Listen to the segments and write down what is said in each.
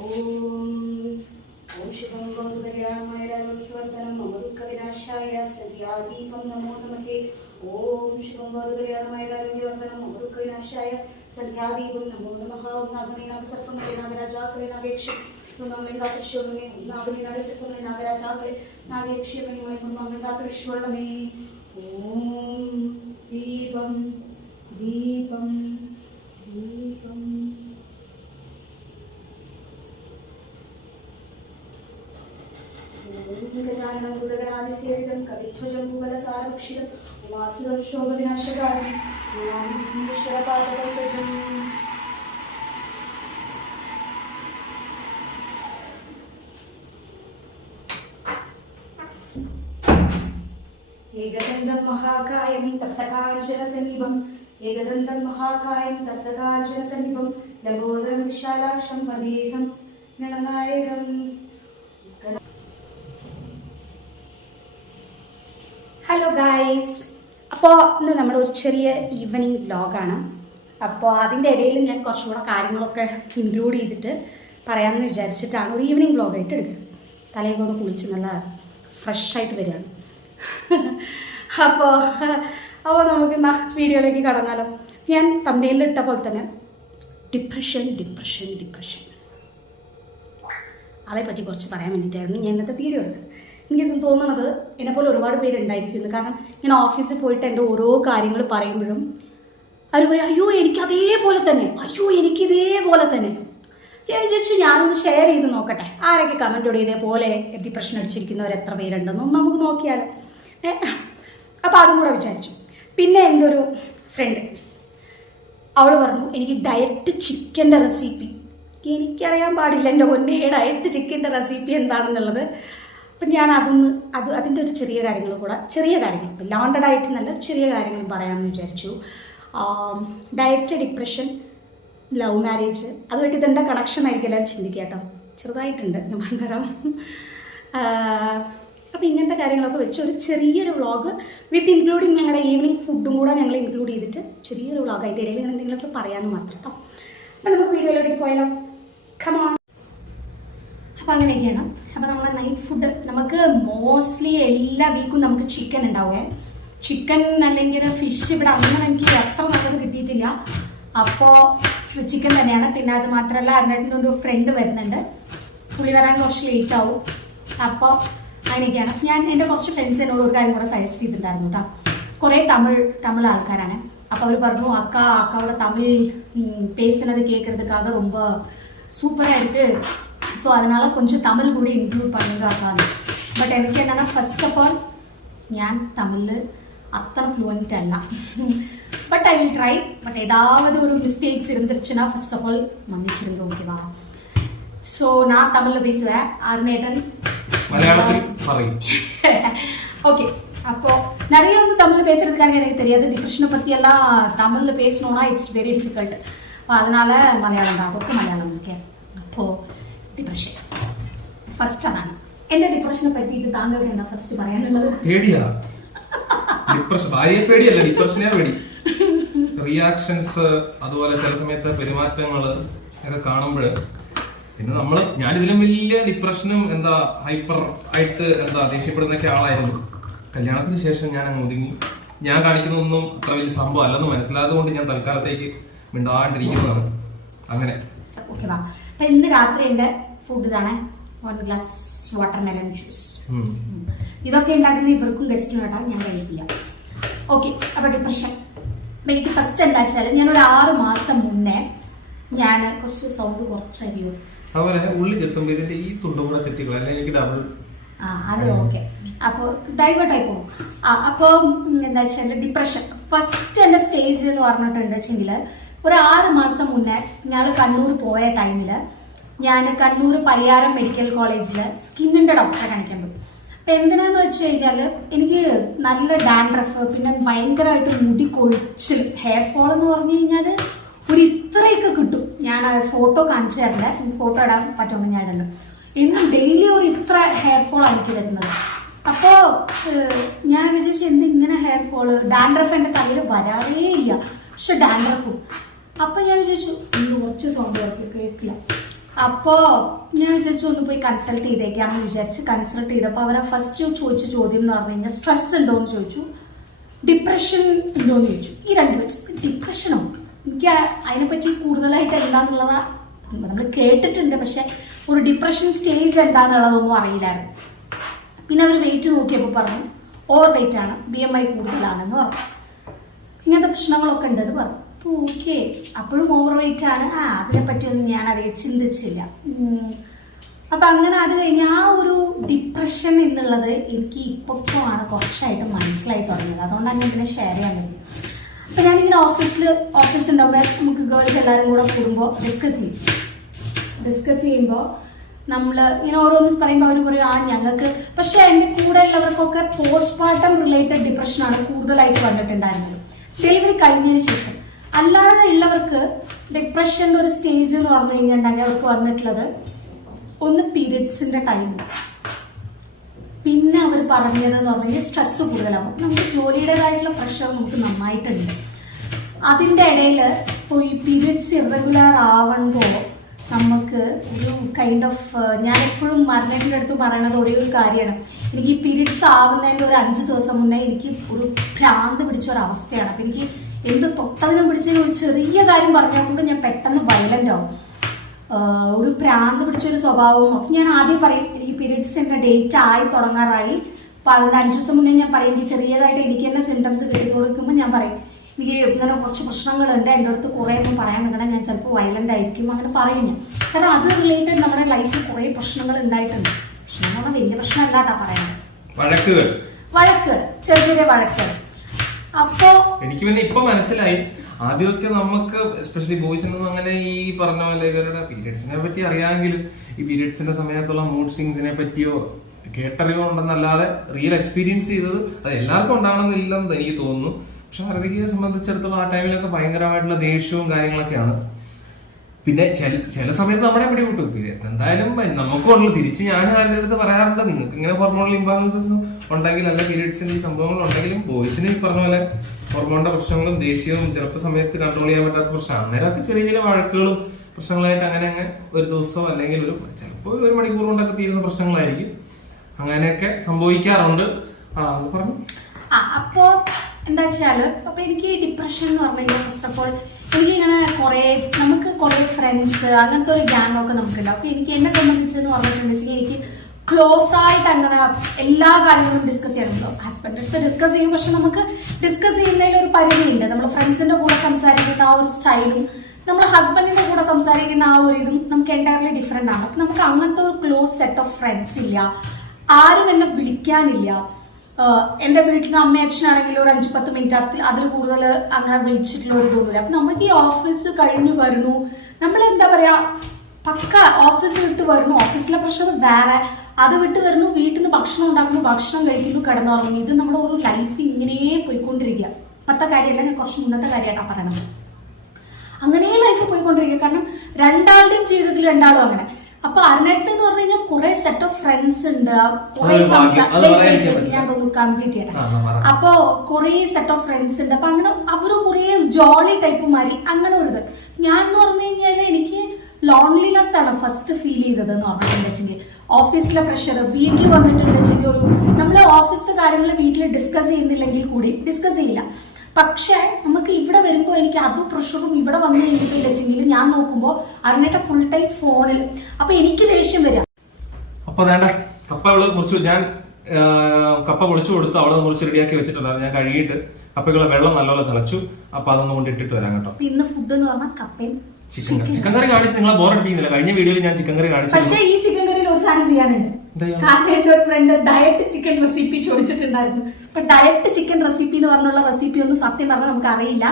ഓം ശുഭം ഗോപകല്യാണമായ രാമവർദ്ധനം മമദുഃഖവിനാശായ സന്ധ്യാദീപം നമോ നമഃ. ഓം ശുഭം ഗോപകല്യാണമായ രാമവർദ്ധനം മമദുഃഖവിനാശായ സന്ധ്യാദീപം നമോ നമഃ. ഓം നാഗമേനാഗ സർപ്പമേ നാഗരാജാക്കളെ നാഗേക്ഷ നാഗേക്ഷോമേ നാഗമേനാഗ സർപ്പമേ നാഗരാജാക്കളെ നാഗേക്ഷമേ നാഗേശ്വരമേ. ഓം ദീപം ദീപം ദീപം ഗജാനനം ഗുരുഗണാദിസേവിതം കവിധ്വജം ഭൂവലസാരഭക്ഷിതം വാസുദം ശോഭവിനാശകാരം ഈശ്വരപാദപങ്കജം. ഏകദന്തം മഹാകായം തപ്തകാഞ്ചനസന്നിഭം ഏകദന്തം മഹാകായം തപ്തകാഞ്ചനസന്നിഭം ലബോദരം വിശാലാക്ഷം വന്ദേഹം ഗണനായകം. ഹലോ ഗായ്സ്, അപ്പോൾ ഇന്ന് നമ്മുടെ ഒരു ചെറിയ ഈവനിങ് വ്ലോഗാണ്. അപ്പോൾ അതിൻ്റെ ഇടയിൽ ഞാൻ കുറച്ചുകൂടെ കാര്യങ്ങളൊക്കെ ഇൻക്ലൂഡ് ചെയ്തിട്ട് പറയാമെന്ന് വിചാരിച്ചിട്ടാണ് ഒരു ഈവനിങ് വ്ലോഗായിട്ട് എടുക്കുന്നത്. തലയൊക്കെ ഒന്ന് കുളിച്ച് നല്ല ഫ്രഷായിട്ട് വരികയാണ്. അപ്പോൾ നമുക്ക് വീഡിയോയിലേക്ക് കടന്നാലോ. ഞാൻ തമ്പനയിൽ ഇട്ട പോലെ തന്നെ ഡിപ്രഷൻ അതേപ്പറ്റി കുറച്ച് പറയാൻ വേണ്ടിയിട്ടായിരുന്നു ഞാൻ ഇന്നത്തെ വീഡിയോ എടുത്തത്. എനിക്കിത് തോന്നുന്നത് എന്നെപ്പോലെ ഒരുപാട് പേരുണ്ടായിരിക്കുന്നു. കാരണം ഞാൻ ഓഫീസിൽ പോയിട്ട് എൻ്റെ ഓരോ കാര്യങ്ങൾ പറയുമ്പോഴും അവർ പറയും, അയ്യോ എനിക്കതേപോലെ തന്നെ, അയ്യോ എനിക്കിതേപോലെ തന്നെ. ഞാൻ വിചാരിച്ചു ഞാനൊന്ന് ഷെയർ ചെയ്ത് നോക്കട്ടെ, ആരൊക്കെ കമൻറ്റോടെ ഇതേപോലെ ഡിപ്രഷൻ അടിച്ചിരിക്കുന്നവർ എത്ര പേരുണ്ടെന്നും നമുക്ക് നോക്കിയാലോ. അപ്പോൾ അതും കൂടെ വിചാരിച്ചു. പിന്നെ എൻ്റെ ഒരു ഫ്രണ്ട് അവൾ പറഞ്ഞു, എനിക്ക് ഡയറ്റ് ചിക്കൻ്റെ റെസിപ്പി. എനിക്കറിയാൻ പാടില്ല എൻ്റെ പൊന്നേ ഡയറ്റ് ചിക്കൻ്റെ റെസിപ്പി എന്താണെന്നുള്ളത്. അപ്പം ഞാൻ അതിൻ്റെ ഒരു ചെറിയ കാര്യങ്ങൾ വല്ലാണ്ടഡായിട്ട് നല്ല ചെറിയ കാര്യങ്ങൾ പറയാമെന്ന് വിചാരിച്ചു. ഡയറ്റ്, ഡിപ്രഷൻ, ലവ് മാരേജ്, അതുമായിട്ട് ഇതെന്താ കണക്ഷൻ ആയിരിക്കും എല്ലാവരും ചിന്തിക്കുക കേട്ടോ. ചെറുതായിട്ടുണ്ട് ഞാൻ പറഞ്ഞുതരാം. അപ്പോൾ ഇങ്ങനത്തെ കാര്യങ്ങളൊക്കെ വെച്ച് ഒരു ചെറിയൊരു വ്ളോഗ് വിത്ത് ഇൻക്ലൂഡിങ് ഞങ്ങളുടെ ഈവനിങ് ഫുഡും കൂടെ ഞങ്ങൾ ഇൻക്ലൂഡ് ചെയ്തിട്ട് ചെറിയൊരു വ്ളോഗ് ആയിട്ട് ഇടയിൽ ഇങ്ങനെ എന്തെങ്കിലുമൊക്കെ പറയാമെന്ന് മാത്രം കേട്ടോ. അപ്പം നമുക്ക് വീഡിയോയിലേക്ക് പോയാലോ. കമോൺ. അപ്പോൾ അങ്ങനെയൊക്കെയാണ്. അപ്പോൾ നമ്മളെ നൈറ്റ് ഫുഡ് നമുക്ക് മോസ്റ്റ്ലി എല്ലാ വീക്കും നമുക്ക് ചിക്കൻ ഉണ്ടാവുമേ. ചിക്കൻ അല്ലെങ്കിൽ ഫിഷ് ഇവിടെ അങ്ങനെ എനിക്ക് അത്ര നല്ലത് കിട്ടിയിട്ടില്ല. അപ്പോൾ ചിക്കൻ തന്നെയാണ്. പിന്നെ അത് മാത്രമല്ല അതിൻ്റെ ഒരു ഫ്രണ്ട് വരുന്നുണ്ട്, പുള്ളി വരാൻ കുറച്ച് ലേറ്റ് ആവും. അപ്പോൾ അങ്ങനെയൊക്കെയാണ്. ഞാൻ എൻ്റെ കുറച്ച് ഫ്രണ്ട്സ് എന്നോട് ഒരു കാര്യം കൂടെ സജസ്റ്റ് ചെയ്തിട്ടുണ്ടായിരുന്നു കേട്ടോ. കുറേ തമിഴ് ആൾക്കാരാണ്. അപ്പോൾ അവർ പറഞ്ഞു, അക്കാவோட தமிழ் பேசுனது கேட்கறதுக்காக ரொம்ப சூப்பராக இருக்குது, ஸோ அதனால் கொஞ்சம் தமிழ் கூட இன்க்ளூட் பண்ணுறாங்க. பட் எனக்கு என்னென்னா ஃபர்ஸ்ட் ஆஃப் ஆல் ഞാൻ തമിഴിൽ അത്ര ഫ്ലുവൻറ്റ് അല്ല. But I will try. But ஏதாவது ஒரு மிஸ்டேக்ஸ் இருந்துருச்சுன்னா ஃபர்ஸ்ட் ஆஃப் ஆல் மன்னிச்சிருங்க, ஓகேவா? ஸோ நான் தமிழில் பேசுவேன், அருணேடன் மலையாளத்தில் പറയും. ஓகே. அப்போ நிறைய வந்து தமிழில் பேசுறதுக்காக எனக்கு தெரியாது. டிப்ரெஷனை பற்றியெல்லாம் தமிழில் பேசணும்னா இட்ஸ் வெரி டிஃபிகல்ட். അപ്പോൾ அதனால മലയാളം தான், അവർക്ക് മലയാളം ഓക്കെ. അപ്പോൾ ഡിപ്രഷൻ ഫസ്റ്റ് ആണ്. എന്റെ ഡിപ്രഷനെ പറ്റിയിട്ട് താങ്കളുടെ എന്താ ഫസ്റ്റ് പറയാനുള്ളത്? പേടിയാ ഡിപ്രഷൻ, ഭാര്യയെ പേടിയല്ല, ഡിപ്രഷനെ പേടി. റിയാക്ഷൻസ് അതുപോലെ ചില സമയത്ത് പെരുമാറ്റങ്ങൾ ഒക്കെ കാണുമ്പോൾ പിന്നെ ഞാനിതിലും വലിയ ഡിപ്രഷനും എന്താ ഹൈപ്പർ ആയിട്ട് ദേഷ്യപ്പെടുന്നൊക്കെ ആളായിരുന്നു. കല്യാണത്തിന് ശേഷം ഞാൻ അങ്ങ് ഒതുങ്ങി. ഞാൻ കാണിക്കുന്നതൊന്നും അത്ര വലിയ സംഭവം അല്ലെന്ന് മനസ്സിലായത് കൊണ്ട് ഞാൻ തൽക്കാലത്തേക്ക് മിണ്ടാണ്ടിരിക്കുന്നതാണ്. അങ്ങനെ ഓക്കെ വാ. അപ്പൊ ഇന്ന് രാത്രി എന്റെ ഫുഡ് ഇതാണ്, 1 ഗ്ലാസ് വാട്ടർമെലൺ ജ്യൂസ്. ഇതൊക്കെ ഉണ്ടാക്കുന്ന ഇവർക്കും ഗസ്റ്റിനും കേട്ടാൽ ഞാൻ കഴിക്കില്ല. ഓക്കെ. അപ്പൊ ഡിപ്രഷൻ എനിക്ക് ഫസ്റ്റ് എന്താ വെച്ചാൽ ഞാനൊരു 6 മാസം മുന്നേ ഞാൻ കുറച്ച് സൗണ്ട് കുറച്ചറിയോ അതുപോലെ ഉള്ളി ചെത്തുമ്പോ ഇതിന്റെ ഈ തുണ്ടും കൂടെ ചെത്തിക്കള, എനിക്ക് ഡബിൾ അത് ഓക്കെ. അപ്പോൾ ഡൈവേർട്ടായി പോകും. അപ്പോൾ എന്താ വെച്ചാൽ ഡിപ്രഷൻ ഫസ്റ്റ് എൻ്റെ സ്റ്റേജ് എന്ന് പറഞ്ഞിട്ടുണ്ട് വെച്ചെങ്കിൽ ഒരു 6 മാസം മുന്നേ ഞാൻ കണ്ണൂർ പോയ ടൈമിൽ ഞാൻ കണ്ണൂർ പരിയാരം മെഡിക്കൽ കോളേജിൽ സ്കിന്നിൻ്റെ ഡോക്ടറെ കാണിക്കാൻ പോയി. അപ്പം എന്തിനാന്ന് വെച്ച് കഴിഞ്ഞാൽ എനിക്ക് നല്ല ഡാൻഡ്രഫ്, പിന്നെ ഭയങ്കരമായിട്ട് മുടി കൊഴിച്ചിൽ, ഹെയർ ഫോൾ എന്ന് പറഞ്ഞു കഴിഞ്ഞാൽ ഒരു ഇത്രയൊക്കെ കിട്ടും. ഞാൻ ഫോട്ടോ കാണിച്ചു തരില്ല, ഫോട്ടോ ഇടാൻ പറ്റുമെന്ന് ഞാൻ ഇടുന്നു. എന്നും ഡെയിലി ഒരു ഇത്ര ഹെയർ ഫോൾ എനിക്ക് വരുന്നത്. അപ്പോൾ ഞാൻ വിചാരിച്ചു ഇങ്ങനെ ഹെയർ ഫോള്, ഡാൻഡ്രഫ് എൻ്റെ തലയിൽ വരാറേ ഇല്ല, പക്ഷെ ഡാൻഡ്രഫും. അപ്പം ഞാൻ വിചാരിച്ചു കുറച്ച് സൗണ്ട് കേൾക്കില്ല. അപ്പോൾ ഞാൻ വിചാരിച്ചു ഒന്ന് പോയി കൺസൾട്ട് ചെയ്തേക്കാമെന്ന് വിചാരിച്ച് കൺസൾട്ട് ചെയ്തപ്പോൾ അവരെ ഫസ്റ്റ് ചോദിച്ച ചോദ്യം എന്ന് പറഞ്ഞു കഴിഞ്ഞാൽ സ്ട്രെസ് ഉണ്ടോ എന്ന് ചോദിച്ചു, ഡിപ്രഷൻ ഉണ്ടോ എന്ന് ചോദിച്ചു. ഈ രണ്ട് വെച്ച് ഡിപ്രഷനോ, എനിക്ക് അതിനെപ്പറ്റി കൂടുതലായിട്ട് എന്താണെന്നുള്ളത് നമ്മൾ കേട്ടിട്ടുണ്ട്, പക്ഷെ ഒരു ഡിപ്രഷൻ സ്റ്റേജ് എന്താണെന്നുള്ളതൊന്നും അറിയില്ലായിരുന്നു. പിന്നെ അവർ വെയിറ്റ് നോക്കിയപ്പോൾ പറഞ്ഞു ഓവർ വെയിറ്റ് ആണ്, BMI കൂടുതലാണെന്ന് പറഞ്ഞു. ഇങ്ങനത്തെ പ്രശ്നങ്ങളൊക്കെ ഉണ്ടെന്ന് പറഞ്ഞു. അപ്പോൾ ഓക്കെ, അപ്പോഴും ഓവർ വെയിറ്റ് ആണ്, അതിനെപ്പറ്റിയൊന്നും ഞാൻ അധികം ചിന്തിച്ചില്ല. അപ്പം അങ്ങനെ അത് കഴിഞ്ഞ് ആ ഒരു ഡിപ്രഷൻ എന്നുള്ളത് എനിക്ക് ഇപ്പോഴാണ് കുറച്ചായിട്ട് മനസ്സിലായി തുടങ്ങിയത്. അതുകൊണ്ടാണ് ഇതിനെ ഷെയർ ചെയ്യാൻ കഴിയും. അപ്പം ഞാനിങ്ങനെ ഓഫീസ് ഉണ്ടാവുമ്പോൾ നമുക്ക് ഗേൾസ് എല്ലാവരും കൂടെ കൂടുമ്പോൾ ഡിസ്കസ് ചെയ്യുമ്പോൾ നമ്മൾ ഇങ്ങനെ ഓരോന്ന് പറയുമ്പോൾ അവർ പറയും ഞങ്ങൾക്ക്, പക്ഷെ എൻ്റെ കൂടെ ഉള്ളവർക്കൊക്കെ പോസ്റ്റ്മോർട്ടം റിലേറ്റഡ് ഡിപ്രഷനാണ് കൂടുതലായിട്ട് വന്നിട്ടുണ്ടായിരുന്നത് ഡെലിവറി കഴിഞ്ഞതിന് ശേഷം. അല്ലാതെ ഉള്ളവർക്ക് ഡിപ്രഷൻ്റെ ഒരു സ്റ്റേജ് എന്ന് പറഞ്ഞു കഴിഞ്ഞിട്ടുണ്ടെങ്കിൽ അവർക്ക് വന്നിട്ടുള്ളത് ഒന്ന് പീരിയഡ്സിൻ്റെ ടൈം, പിന്നെ അവർ പറഞ്ഞതെന്ന് പറഞ്ഞു കഴിഞ്ഞാൽ സ്ട്രെസ് കൂടുതലാവും. നമുക്ക് ജോലിയുടേതായിട്ടുള്ള പ്രഷർ നമുക്ക് നന്നായിട്ടുണ്ട്. അതിൻ്റെ ഇടയിൽ ഇപ്പോൾ ഈ പീരിയഡ്സ് ഇറഗുലർ ആവുമ്പോൾ നമുക്ക് ഒരു കൈൻഡ് ഓഫ്, ഞാൻ എപ്പോഴും മരണത്തിൻ്റെ അടുത്ത് പറയുന്നത് ഒരേ ഒരു കാര്യമാണ്, എനിക്ക് ഈ പീരിയഡ്സ് ആവുന്നതിൻ്റെ ഒരു 5 ദിവസം മുന്നേ എനിക്ക് ഒരു ഭ്രാന്ത് പിടിച്ച ഒരു അവസ്ഥയാണ്. അപ്പം എനിക്ക് എന്ത് തൊട്ടതിനും പിടിച്ചതിന് ഒരു ചെറിയ കാര്യം പറഞ്ഞാൽ കൊണ്ട് ഞാൻ പെട്ടെന്ന് വയലൻ്റ് ആവും, ഒരു ഭ്രാന്ത് പിടിച്ചൊരു സ്വഭാവവും. അപ്പം ഞാൻ ആദ്യം പറയും എനിക്ക് പീരിയഡ്സിൻ്റെ ഡേറ്റ് ആയി തുടങ്ങാറായി, അപ്പോൾ അതിൻ്റെ 5 ദിവസം മുന്നേ ഞാൻ പറയും എനിക്ക് ചെറിയതായിട്ട് എനിക്ക് തന്നെ സിംറ്റംസ് കിട്ടി കൊടുക്കുമ്പോൾ ഞാൻ പറയും എനിക്ക് ഇങ്ങനെ കുറച്ച് പ്രശ്നങ്ങളുണ്ട്, എൻ്റെ അടുത്ത് കുറേ ഒന്നും പറയാൻ നിൽക്കണം, ഞാൻ ചിലപ്പോൾ വയലൻ്റ് ആയിരിക്കും, അങ്ങനെ പറയും ഞാൻ. കാരണം അത് റിലേറ്റഡ് നമ്മുടെ ലൈഫിൽ കുറേ പ്രശ്നങ്ങൾ ഉണ്ടായിട്ടുണ്ട്. പ്രശ്നം പറഞ്ഞാൽ വലിയ പ്രശ്നമല്ല കേട്ടാ പറയുന്നത്, വഴക്കുകൾ, ചെറിയ വഴക്കുകൾ. അപ്പോ എനിക്ക് പിന്നെ ഇപ്പൊ മനസ്സിലായി, ആദ്യമൊക്കെ നമുക്ക് എസ്പെഷ്യലി ബോയ്സിനൊന്നും അങ്ങനെ ഈ പറഞ്ഞ പോലെ ഇവരുടെ പീരിയഡ്സിനെ പറ്റി അറിയാമെങ്കിലും ഈ പീരിയഡ്സിന്റെ സമയത്തുള്ള മൂഡ് സ്വിങ്സിനെ പറ്റിയോ കേട്ടറിയോ ഉണ്ടെന്നല്ലാതെ റിയൽ എക്സ്പീരിയൻസ് ചെയ്തത് അത് എല്ലാവർക്കും ഉണ്ടാവണമെന്നില്ലെന്ന് എനിക്ക് തോന്നുന്നു. പക്ഷെ അറബിയെ സംബന്ധിച്ചിടത്തോളം ആ ടൈമിലൊക്കെ ഭയങ്കരമായിട്ടുള്ള ദേഷ്യവും കാര്യങ്ങളൊക്കെയാണ്. പിന്നെ ചില സമയത്ത് നമ്മളെ പിടി വിട്ടു. എന്തായാലും നമുക്കുള്ളൂ തിരിച്ച് ഞാൻ ആരുടെ അടുത്ത് പറയാറുണ്ട്, നിങ്ങൾക്ക് ഇങ്ങനെ ഹോർമോണൽ ഇംബാലൻസസ് ഉണ്ടെങ്കിൽ അല്ല പീരിയഡ്സിന്റെ ഈ സംഭവങ്ങൾ ഉണ്ടെങ്കിലും ബോയ്സിന് ഈ പറഞ്ഞ പോലെ ഹോർമോണിന്റെ പ്രശ്നങ്ങളും ദേഷ്യവും ചിലപ്പോൾ സമയത്ത് കൺട്രോൾ ചെയ്യാൻ പറ്റാത്ത പ്രശ്നമാണ്. അന്നേരമൊക്കെ ചെറിയ വഴക്കുകളും പ്രശ്നങ്ങളായിട്ട് അങ്ങനെ ഒരു ദിവസം അല്ലെങ്കിൽ ചിലപ്പോൾ 1 മണിക്കൂർ കൊണ്ടൊക്കെ തീരുന്ന പ്രശ്നങ്ങളായിരിക്കും. അങ്ങനെയൊക്കെ സംഭവിക്കാറുണ്ട്. പറഞ്ഞു അപ്പോ എന്താ വെച്ചാല്, അപ്പൊ എനിക്ക് ഡിപ്രഷൻ എന്ന് പറഞ്ഞു കഴിഞ്ഞാൽ ഫസ്റ്റ് ഓഫ് ഓൾ എനിക്കിങ്ങനെ നമുക്ക് കുറെ ഫ്രണ്ട്സ് അങ്ങനത്തെ ഒരു ഗ്യാങ് ഒക്കെ നമുക്കുണ്ടാവും. അപ്പൊ എനിക്ക് എന്നെ സംബന്ധിച്ചെന്ന് പറഞ്ഞിട്ടുണ്ടെങ്കിൽ എനിക്ക് ക്ലോസ് ആയിട്ട് അങ്ങനെ എല്ലാ കാര്യങ്ങളും ഡിസ്കസ് ചെയ്യാറുണ്ടോ. ഹസ്ബൻഡ് അടുത്ത് ഡിസ്കസ് ചെയ്യും, പക്ഷെ നമുക്ക് ഡിസ്കസ് ചെയ്യുന്നതിൽ ഒരു പരിധിയുണ്ട്. നമ്മൾ ഫ്രണ്ട്സിന്റെ കൂടെ സംസാരിക്കുന്ന ആ ഒരു സ്റ്റൈലും നമ്മൾ ഹസ്ബൻഡിന്റെ കൂടെ സംസാരിക്കുന്ന ആ ഒരു ഇതും നമുക്ക് എൻറ്റയർലി ഡിഫറെന്റ് ആണ്. അപ്പൊ നമുക്ക് അങ്ങനത്തെ ഒരു ക്ലോസ് സെറ്റ് ഓഫ് ഫ്രണ്ട്സ് ഇല്ല, ആരും എന്നെ വിളിക്കാനില്ല. എന്റെ വീട്ടിൽ അമ്മ അച്ഛനാണെങ്കിൽ ഒരു 5-10 മിനിറ്റ് അതിൽ കൂടുതൽ അങ്ങനെ വിളിച്ചിട്ടുള്ള ഒരു തോന്നില്ല. അപ്പൊ നമുക്ക് ഈ ഓഫീസ് കഴിഞ്ഞ് വരുന്നു, നമ്മൾ എന്താ പറയാ പക്ക ഓഫീസ് വിട്ട് വരുന്നു, ഓഫീസിലെ പ്രഷർ വേറെ, അത് വിട്ട് വരുന്നു, വീട്ടിൽ നിന്ന് ഭക്ഷണം ഉണ്ടാക്കുന്നു, ഭക്ഷണം കഴിക്കുന്നു, കിടന്നുറങ്ങുന്നു. ഇത് നമ്മുടെ ഒരു ലൈഫ് ഇങ്ങനെ പോയിക്കൊണ്ടിരിക്കുക. ഇപ്പത്തെ കാര്യമല്ല, ഞാൻ കുറച്ച് മുന്നത്തെ കാര്യമായിട്ടാണ് പറയണത്. അങ്ങനെ ലൈഫ് പോയിക്കൊണ്ടിരിക്കുക. കാരണം രണ്ടാളുടെയും ജീവിതത്തിൽ രണ്ടാളും അങ്ങനെ. അപ്പൊ അരുണേട്ടൻ എന്ന് പറഞ്ഞു കഴിഞ്ഞാൽ കുറെ സെറ്റ് ഓഫ് ഫ്രണ്ട്സ് ഉണ്ട്, കുറെ ഞാൻ തോന്നുന്നു കംപ്ലീറ്റ് ചെയ്യണം. അപ്പൊ കുറെ സെറ്റ് ഓഫ് ഫ്രണ്ട്സ് ഉണ്ട്. അപ്പൊ അങ്ങനെ അവര് കുറെ ജോളി ടൈപ്പ് മാറി അങ്ങനെ ഒരു ഇത്. ഞാൻ എന്ന് പറഞ്ഞു കഴിഞ്ഞാല് എനിക്ക് ലോൺലിനെസ് ആണ് ഫസ്റ്റ് ഫീൽ ചെയ്തത് എന്ന് പറഞ്ഞിട്ടുണ്ടെങ്കിൽ ഓഫീസിലെ പ്രഷർ, വീട്ടിൽ വന്നിട്ടുണ്ടെങ്കിൽ ഒരു നമ്മള് ഓഫീസിലെ കാര്യങ്ങൾ വീട്ടിൽ ഡിസ്കസ് ചെയ്യുന്നില്ലെങ്കിൽ കൂടി ഡിസ്കസ് ചെയ്യില്ല. പക്ഷെ നമുക്ക് ഇവിടെ വരുമ്പോൾ എനിക്ക് അതും പ്രഷറും ഇവിടെ വന്നു കഴിഞ്ഞിട്ടുണ്ടെങ്കിൽ ഞാൻ നോക്കുമ്പോൾ അരുണേട്ട ഫുൾ ടൈം ഫോണിൽ. അപ്പൊ എനിക്ക് ദേഷ്യം വരാം. അപ്പൊ വേണ്ട കപ്പ മുറിച്ചു, ഞാൻ കപ്പ പൊളിച്ചു കൊടുത്തു, അവിടെ മുറിച്ച് റെഡിയാക്കി വെച്ചിട്ടുണ്ടായിരുന്നു. ഞാൻ കഴുകിയിട്ട് കപ്പയ്ക്കുള്ള വെള്ളം നല്ലപോലെ തിളച്ചു. അപ്പൊ അതൊന്നും കൊണ്ട് ഇട്ടിട്ട് വരാം കേട്ടോ. ഇന്ന് ഫുഡ് എന്ന് പറഞ്ഞാൽ കപ്പയും ചിക്കൻ കറി കാണിച്ച് നിങ്ങളെ ബോറടിപ്പിക്കുന്നില്ല. കഴിഞ്ഞ വീഡിയോയിൽ ഞാൻ ചിക്കൻ കറി കാണിച്ചു. പക്ഷേ ഈ ചിക്കൻ കറിയിൽ ഒരു സാധനം ചെയ്യാനുണ്ട്. കാരണം എന്റെ ഒരു ഫ്രണ്ട് ഡയറ്റ് ചിക്കൻ റെസിപ്പി ചോദിച്ചിട്ടുണ്ടായിരുന്നു. ഇപ്പൊ ഡയറ്റ് ചിക്കൻ റെസിപ്പി എന്ന് പറഞ്ഞുള്ള റെസിപ്പി ഒന്നും സത്യം പറഞ്ഞാൽ നമുക്ക് അറിയില്ല.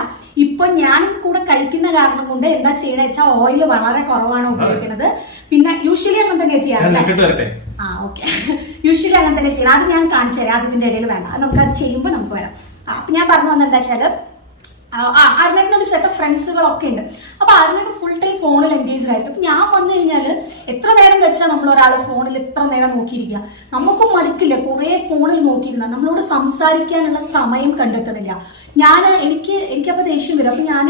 ഇപ്പൊ ഞാനും കൂടെ കഴിക്കുന്ന കാരണം കൊണ്ട് എന്താ ചെയ്യണ വെച്ചാൽ ഓയിൽ വളരെ കുറവാണ് ഉപയോഗിക്കുന്നത്. പിന്നെ യൂഷ്വലി അങ്ങനെ തന്നെ ചെയ്യാറുണ്ട്. ഓക്കെ, യൂഷ്വലി അങ്ങനെ തന്നെ ചെയ്യണം. അത് ഞാൻ കാണിച്ചു തരാം, അതിന്റെ ഇടയിൽ വേണ്ട, നമുക്ക് അത് ചെയ്യുമ്പോൾ നമുക്ക് വരാം. അപ്പൊ ഞാൻ പറഞ്ഞു വന്നത് എന്താ വെച്ചാല് അരുണേട്ടന് ഒരു സെറ്റ് ഓഫ് ഫ്രണ്ട്സുകളൊക്കെ ഉണ്ട്. അപ്പൊ അരുണേട്ടൻ ഫുൾ ടൈം ഫോണിൽ എൻഗേജ്ഡ് ആയിരിക്കും. അപ്പൊ ഞാൻ വന്നു കഴിഞ്ഞാല് എത്ര നേരം വെച്ചാൽ നമ്മൾ ഒരാൾ ഫോണിൽ എത്ര നേരം നോക്കിയിരിക്കുക, നമുക്കും മടുക്കില്ല. കുറെ ഫോണിൽ നോക്കിയിരുന്ന നമ്മളോട് സംസാരിക്കാനുള്ള സമയം കണ്ടെത്തുന്നില്ല. എനിക്കപ്പോ ദേഷ്യം വരും. അപ്പൊ ഞാൻ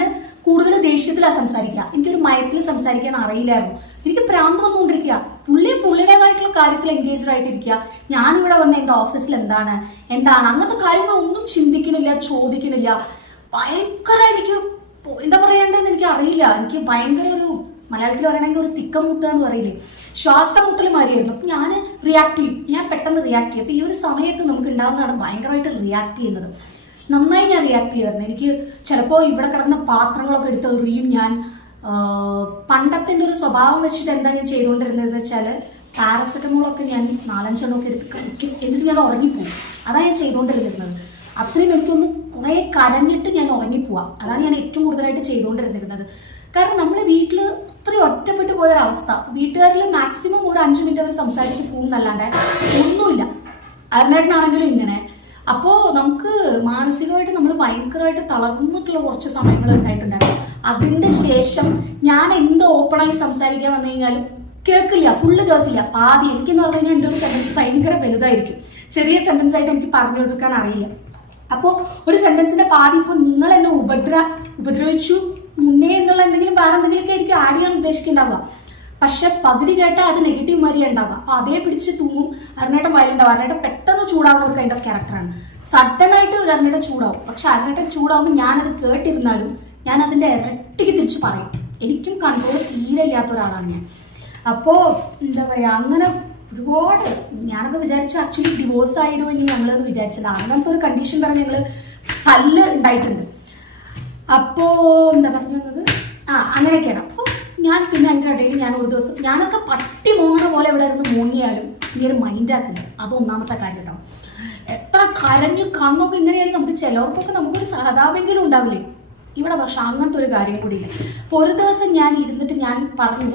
കൂടുതൽ ദേഷ്യത്തിലാണ് സംസാരിക്കുക. എനിക്കൊരു മയത്തിൽ സംസാരിക്കാൻ അറിയില്ലായിരുന്നു. എനിക്ക് ഭ്രാന്ത് വന്നുകൊണ്ടിരിക്കുക. പുള്ളിയുടേതായിട്ടുള്ള കാര്യത്തിൽ എൻഗേജ്ഡ് ആയിട്ടിരിക്കുക. ഞാനിവിടെ വന്ന് എൻ്റെ ഓഫീസിൽ എന്താണ് അങ്ങനത്തെ കാര്യങ്ങളൊന്നും ചിന്തിക്കണില്ല, ചോദിക്കണില്ല. ഭയങ്കര എനിക്ക് എന്താ പറയേണ്ടതെന്ന് എനിക്ക് അറിയില്ല. എനിക്ക് ഭയങ്കര ഒരു മലയാളത്തിൽ പറയണമെങ്കിൽ ഒരു തിക്കം മുട്ടുക എന്ന് പറയില്ലേ, ശ്വാസം മുട്ടൽ മാതിരിയായിരുന്നു. അപ്പൊ ഞാൻ പെട്ടെന്ന് റിയാക്ട് ചെയ്യും. അപ്പൊ ഈ ഒരു സമയത്ത് നമുക്ക് ഉണ്ടാവുന്നതാണ് ഭയങ്കരമായിട്ട് റിയാക്ട് ചെയ്യുന്നത്. നന്നായി ഞാൻ റിയാക്ട് ചെയ്യുമായിരുന്നു. എനിക്ക് ചിലപ്പോൾ ഇവിടെ കിടന്ന പാത്രങ്ങളൊക്കെ എടുത്ത് എറിയും ഞാൻ. പണ്ടത്തെ ഒരു സ്വഭാവം വെച്ചിട്ട് എന്താ ഞാൻ ചെയ്തുകൊണ്ടിരുന്നത് വെച്ചാൽ പാരസെറ്റമോളൊക്കെ ഞാൻ 4-5 എടുത്ത് കഴിക്കും, എന്നിട്ട് ഞാൻ ഉറങ്ങിപ്പോവും. അതാണ് ഞാൻ ചെയ്തുകൊണ്ടിരുന്നിരുന്നത്. അത്രയും എനിക്കൊന്ന് കുറെ കരഞ്ഞിട്ട് ഞാൻ ഉറങ്ങിപ്പോവാം. അതാണ് ഞാൻ ഏറ്റവും കൂടുതലായിട്ട് ചെയ്തുകൊണ്ടിരുന്നിരുന്നത്. കാരണം നമ്മൾ വീട്ടിൽ അത്രയും ഒറ്റപ്പെട്ട് പോയൊരവസ്ഥ. വീട്ടുകാരിൽ മാക്സിമം ഒരു 5 മിനിറ്റ് അവർ സംസാരിച്ച് പോകുന്നല്ലാണ്ട് ഒന്നുമില്ല. അരുണേട്ടനാണെങ്കിലും ഇങ്ങനെ. അപ്പോൾ നമുക്ക് മാനസികമായിട്ട് നമ്മൾ ഭയങ്കരമായിട്ട് തളർന്നിട്ടുള്ള കുറച്ച് സമയങ്ങൾ ഉണ്ടായിട്ടുണ്ടായിരുന്നു. അതിന്റെ ശേഷം ഞാൻ എന്ത് ഓപ്പണായി സംസാരിക്കാൻ വന്നു കഴിഞ്ഞാലും കേൾക്കില്ല, ഫുള്ള് കേൾക്കില്ല, പാതി. എനിക്കെന്ന് പറഞ്ഞു കഴിഞ്ഞാൽ എൻ്റെ ഒരു സെന്റൻസ് ഭയങ്കര വലുതായിരിക്കും. ചെറിയ സെന്റൻസ് ആയിട്ട് എനിക്ക് പറഞ്ഞു കൊടുക്കാൻ അറിയില്ല. അപ്പോൾ ഒരു സെന്റൻസിന്റെ പാതി ഇപ്പോൾ നിങ്ങൾ എന്നെ ഉപദ്രവിച്ചു മുന്നേ എന്നുള്ള എന്തെങ്കിലും വേറെ എന്തെങ്കിലുമൊക്കെ ആയിരിക്കും ആഡ് ചെയ്യാൻ ഉദ്ദേശിക്കുന്നുണ്ടാവുക. പക്ഷെ പകുതി കേട്ടാൽ അത് നെഗറ്റീവ് മാതിരി ഉണ്ടാവുക. അപ്പൊ അതേ പിടിച്ച് തൂങ്ങും. അരുണേട്ടൻ വയലുണ്ടാവും. അരുണേട്ടൻ പെട്ടെന്ന് ചൂടാവുന്ന ഒരു കൈൻഡ് ഓഫ് ക്യാരക്ടറാണ്. സഡൻ ആയിട്ട് അരുണേട്ടൻ ചൂടാവും. പക്ഷെ അരുണേട്ടൻ ചൂടാവുമ്പോൾ ഞാനത് കേട്ടിരുന്നാലും ഞാൻ അതിന്റെ ഇരട്ടിക്ക് തിരിച്ച് പറയും. എനിക്കും കൺട്രോൾ തീരെ ഇല്ലാത്ത ഒരാളാണ് ഞാൻ. അപ്പോ എന്താ പറയാ, അങ്ങനെ ഒരുപാട് ഞാനൊക്കെ വിചാരിച്ചു ആക്ച്വലി ഡിവോഴ്സ് ആയിടുമോ ഇനി ഞങ്ങളത് വിചാരിച്ചില്ല. അങ്ങനത്തെ ഒരു കണ്ടീഷൻ പറഞ്ഞ് ഞങ്ങള് തല്ല് ഉണ്ടായിട്ടുണ്ട്. അപ്പോ എന്താ പറഞ്ഞു വന്നത്, അങ്ങനെയൊക്കെയാണ്. അപ്പോൾ ഞാൻ പിന്നെ അതിൻ്റെ ഇടയിൽ ഞാൻ ഒരു ദിവസം ഞാനൊക്കെ പട്ടി മോങ്ങണ പോലെ ഇവിടെ ഇരുന്ന് മോങ്ങിയാലും ഈ ഒരു മൈൻഡ് ആക്കുന്നുണ്ട്. അത് ഒന്നാമത്തെ കാര്യം കേട്ടോ. എത്ര കരഞ്ഞു കണ്ണൊക്കെ ഇങ്ങനെയായാലും നമുക്ക് ചിലവർക്കൊക്കെ നമുക്കൊരു സഹതാപെങ്കിലും ഉണ്ടാവില്ലേ ഇവിടെ. പക്ഷെ അങ്ങനത്തെ ഒരു കാര്യം കൂടിയില്ല. അപ്പോൾ ഒരു ദിവസം ഞാൻ ഇരുന്നിട്ട് ഞാൻ പറഞ്ഞു,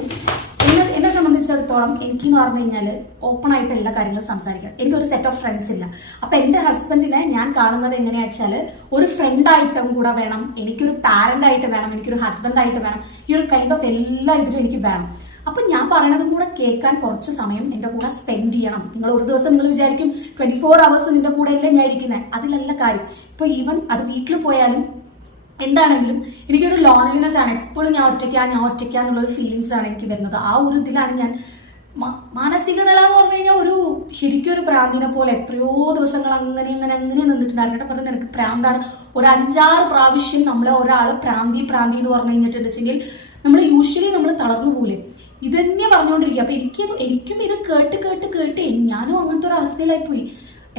എന്നെ സംബന്ധിച്ചിടത്തോളം എനിക്കെന്ന് പറഞ്ഞു കഴിഞ്ഞാൽ ഓപ്പൺ ആയിട്ട് എല്ലാ കാര്യങ്ങളും സംസാരിക്കാം. എനിക്കൊരു സെറ്റ് ഓഫ് ഫ്രണ്ട്സ് ഇല്ല. അപ്പൊ എന്റെ ഹസ്ബൻഡിനെ ഞാൻ കാണുന്നത് എങ്ങനെയാ വെച്ചാൽ ഒരു ഫ്രണ്ട് ആയിട്ടും കൂടെ വേണം, എനിക്കൊരു പാരന്റ് ആയിട്ട് വേണം, എനിക്കൊരു ഹസ്ബൻഡ് ആയിട്ട് വേണം. ഈ ഒരു കൈൻഡ് ഓഫ് എല്ലാ ഇതിലും എനിക്ക് വേണം. അപ്പൊ ഞാൻ പറയണതും കൂടെ കേൾക്കാൻ കുറച്ച് സമയം എന്റെ കൂടെ സ്പെൻഡ് ചെയ്യണം. നിങ്ങൾ ഒരു ദിവസം നിങ്ങൾ വിചാരിക്കും 24 hours നിന്റെ കൂടെ അല്ലേ ഞാൻ ഇരിക്കുന്നത്. അതിലല്ല കാര്യം. ഇപ്പൊ ഈവൻ അത് വീട്ടിൽ പോയാലും എന്താണെങ്കിലും എനിക്കൊരു ലോൺലിനെസ് ആണ്. എപ്പോഴും ഞാൻ ഒറ്റയ്ക്കാന്നുള്ളൊരു ഫീലിങ്സ് ആണ് എനിക്ക് വരുന്നത്. ആ ഒരു ഇതിലാണ് ഞാൻ മാനസിക നില എന്ന് പറഞ്ഞു കഴിഞ്ഞാൽ ഒരു ശരിക്കും ഒരു പ്രാന്തിനെ പോലെ എത്രയോ ദിവസങ്ങൾ അങ്ങനെ നിന്നിട്ടുണ്ടായിരുന്നു. പറഞ്ഞത് എനിക്ക് പ്രാന്താണ്. ഒരു 5-6 പ്രാവശ്യം നമ്മളെ ഒരാൾ പ്രാന്തി എന്ന് പറഞ്ഞു കഴിഞ്ഞിട്ടുണ്ടെങ്കിൽ നമ്മൾ യൂഷ്വലി നമ്മൾ തളർന്നു പോലെ ഇത് തന്നെ പറഞ്ഞുകൊണ്ടിരിക്കുക. അപ്പൊ എനിക്കും ഇത് കേട്ട് ഞാനും അങ്ങനത്തെ ഒരു അവസ്ഥയിലായി പോയി.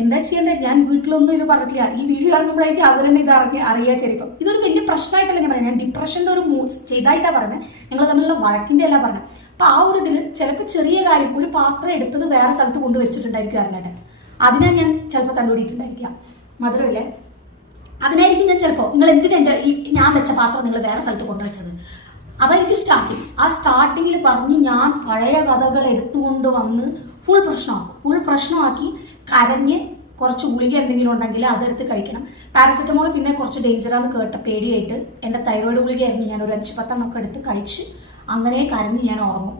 എന്താ ചെയ്യേണ്ടത്? ഞാൻ വീട്ടിലൊന്നും ഇത് പറഞ്ഞിട്ടില്ല. ഈ വീഡിയോ ഇറങ്ങുമ്പോഴേക്കും അവരെന്നെ ഇത് അറിയാ ചെറിയപ്പം. ഇതൊരു വലിയ പ്രശ്നമായിട്ടല്ല ഞാൻ പറയുന്നത്. ഞാൻ ഡിപ്രഷന്റെ ഒരു ചെയ്തായിട്ടാണ് പറഞ്ഞത്. ഞങ്ങൾ തമ്മിലുള്ള വഴക്കിന്റെ അല്ല പറഞ്ഞത്. അപ്പൊ ആ ഒരു ഇതിൽ ചിലപ്പോൾ ചെറിയ കാര്യം, ഒരു പാത്രം എടുത്തത് വേറെ സ്ഥലത്ത് കൊണ്ടുവച്ചിട്ടുണ്ടായിരിക്കും അറിഞ്ഞിട്ട്, അതിനാ ഞാൻ ചിലപ്പോൾ തല്ലോടിയിട്ടുണ്ടായിരിക്കാം. മധുരമില്ലേ, അതിനായിരിക്കും ഞാൻ ചിലപ്പോൾ നിങ്ങൾ എന്തിനാ ഞാൻ വെച്ച പാത്രം നിങ്ങൾ വേറെ സ്ഥലത്ത് കൊണ്ടുവച്ചത്. അതായിരിക്കും സ്റ്റാർട്ടിങ്. ആ സ്റ്റാർട്ടിങ്ങിൽ പറഞ്ഞ് ഞാൻ പഴയ കഥകൾ എടുത്തുകൊണ്ട് വന്ന് ഫുൾ പ്രശ്നമാക്കി കരഞ്ഞ് കുറച്ച് ഗുളിക എന്തെങ്കിലും ഉണ്ടെങ്കിൽ അതെടുത്ത് കഴിക്കണം. പാരസെറ്റമോൾ പിന്നെ കുറച്ച് ഡേഞ്ചറാന്ന് കേട്ട പേടിയായിട്ട് എൻ്റെ തൈറോയിഡ് ഗുളികയായിരുന്നു ഞാൻ ഒരു 5-10 എടുത്ത് കഴിച്ച് അങ്ങനെ കരഞ്ഞ് ഞാൻ ഉറങ്ങും.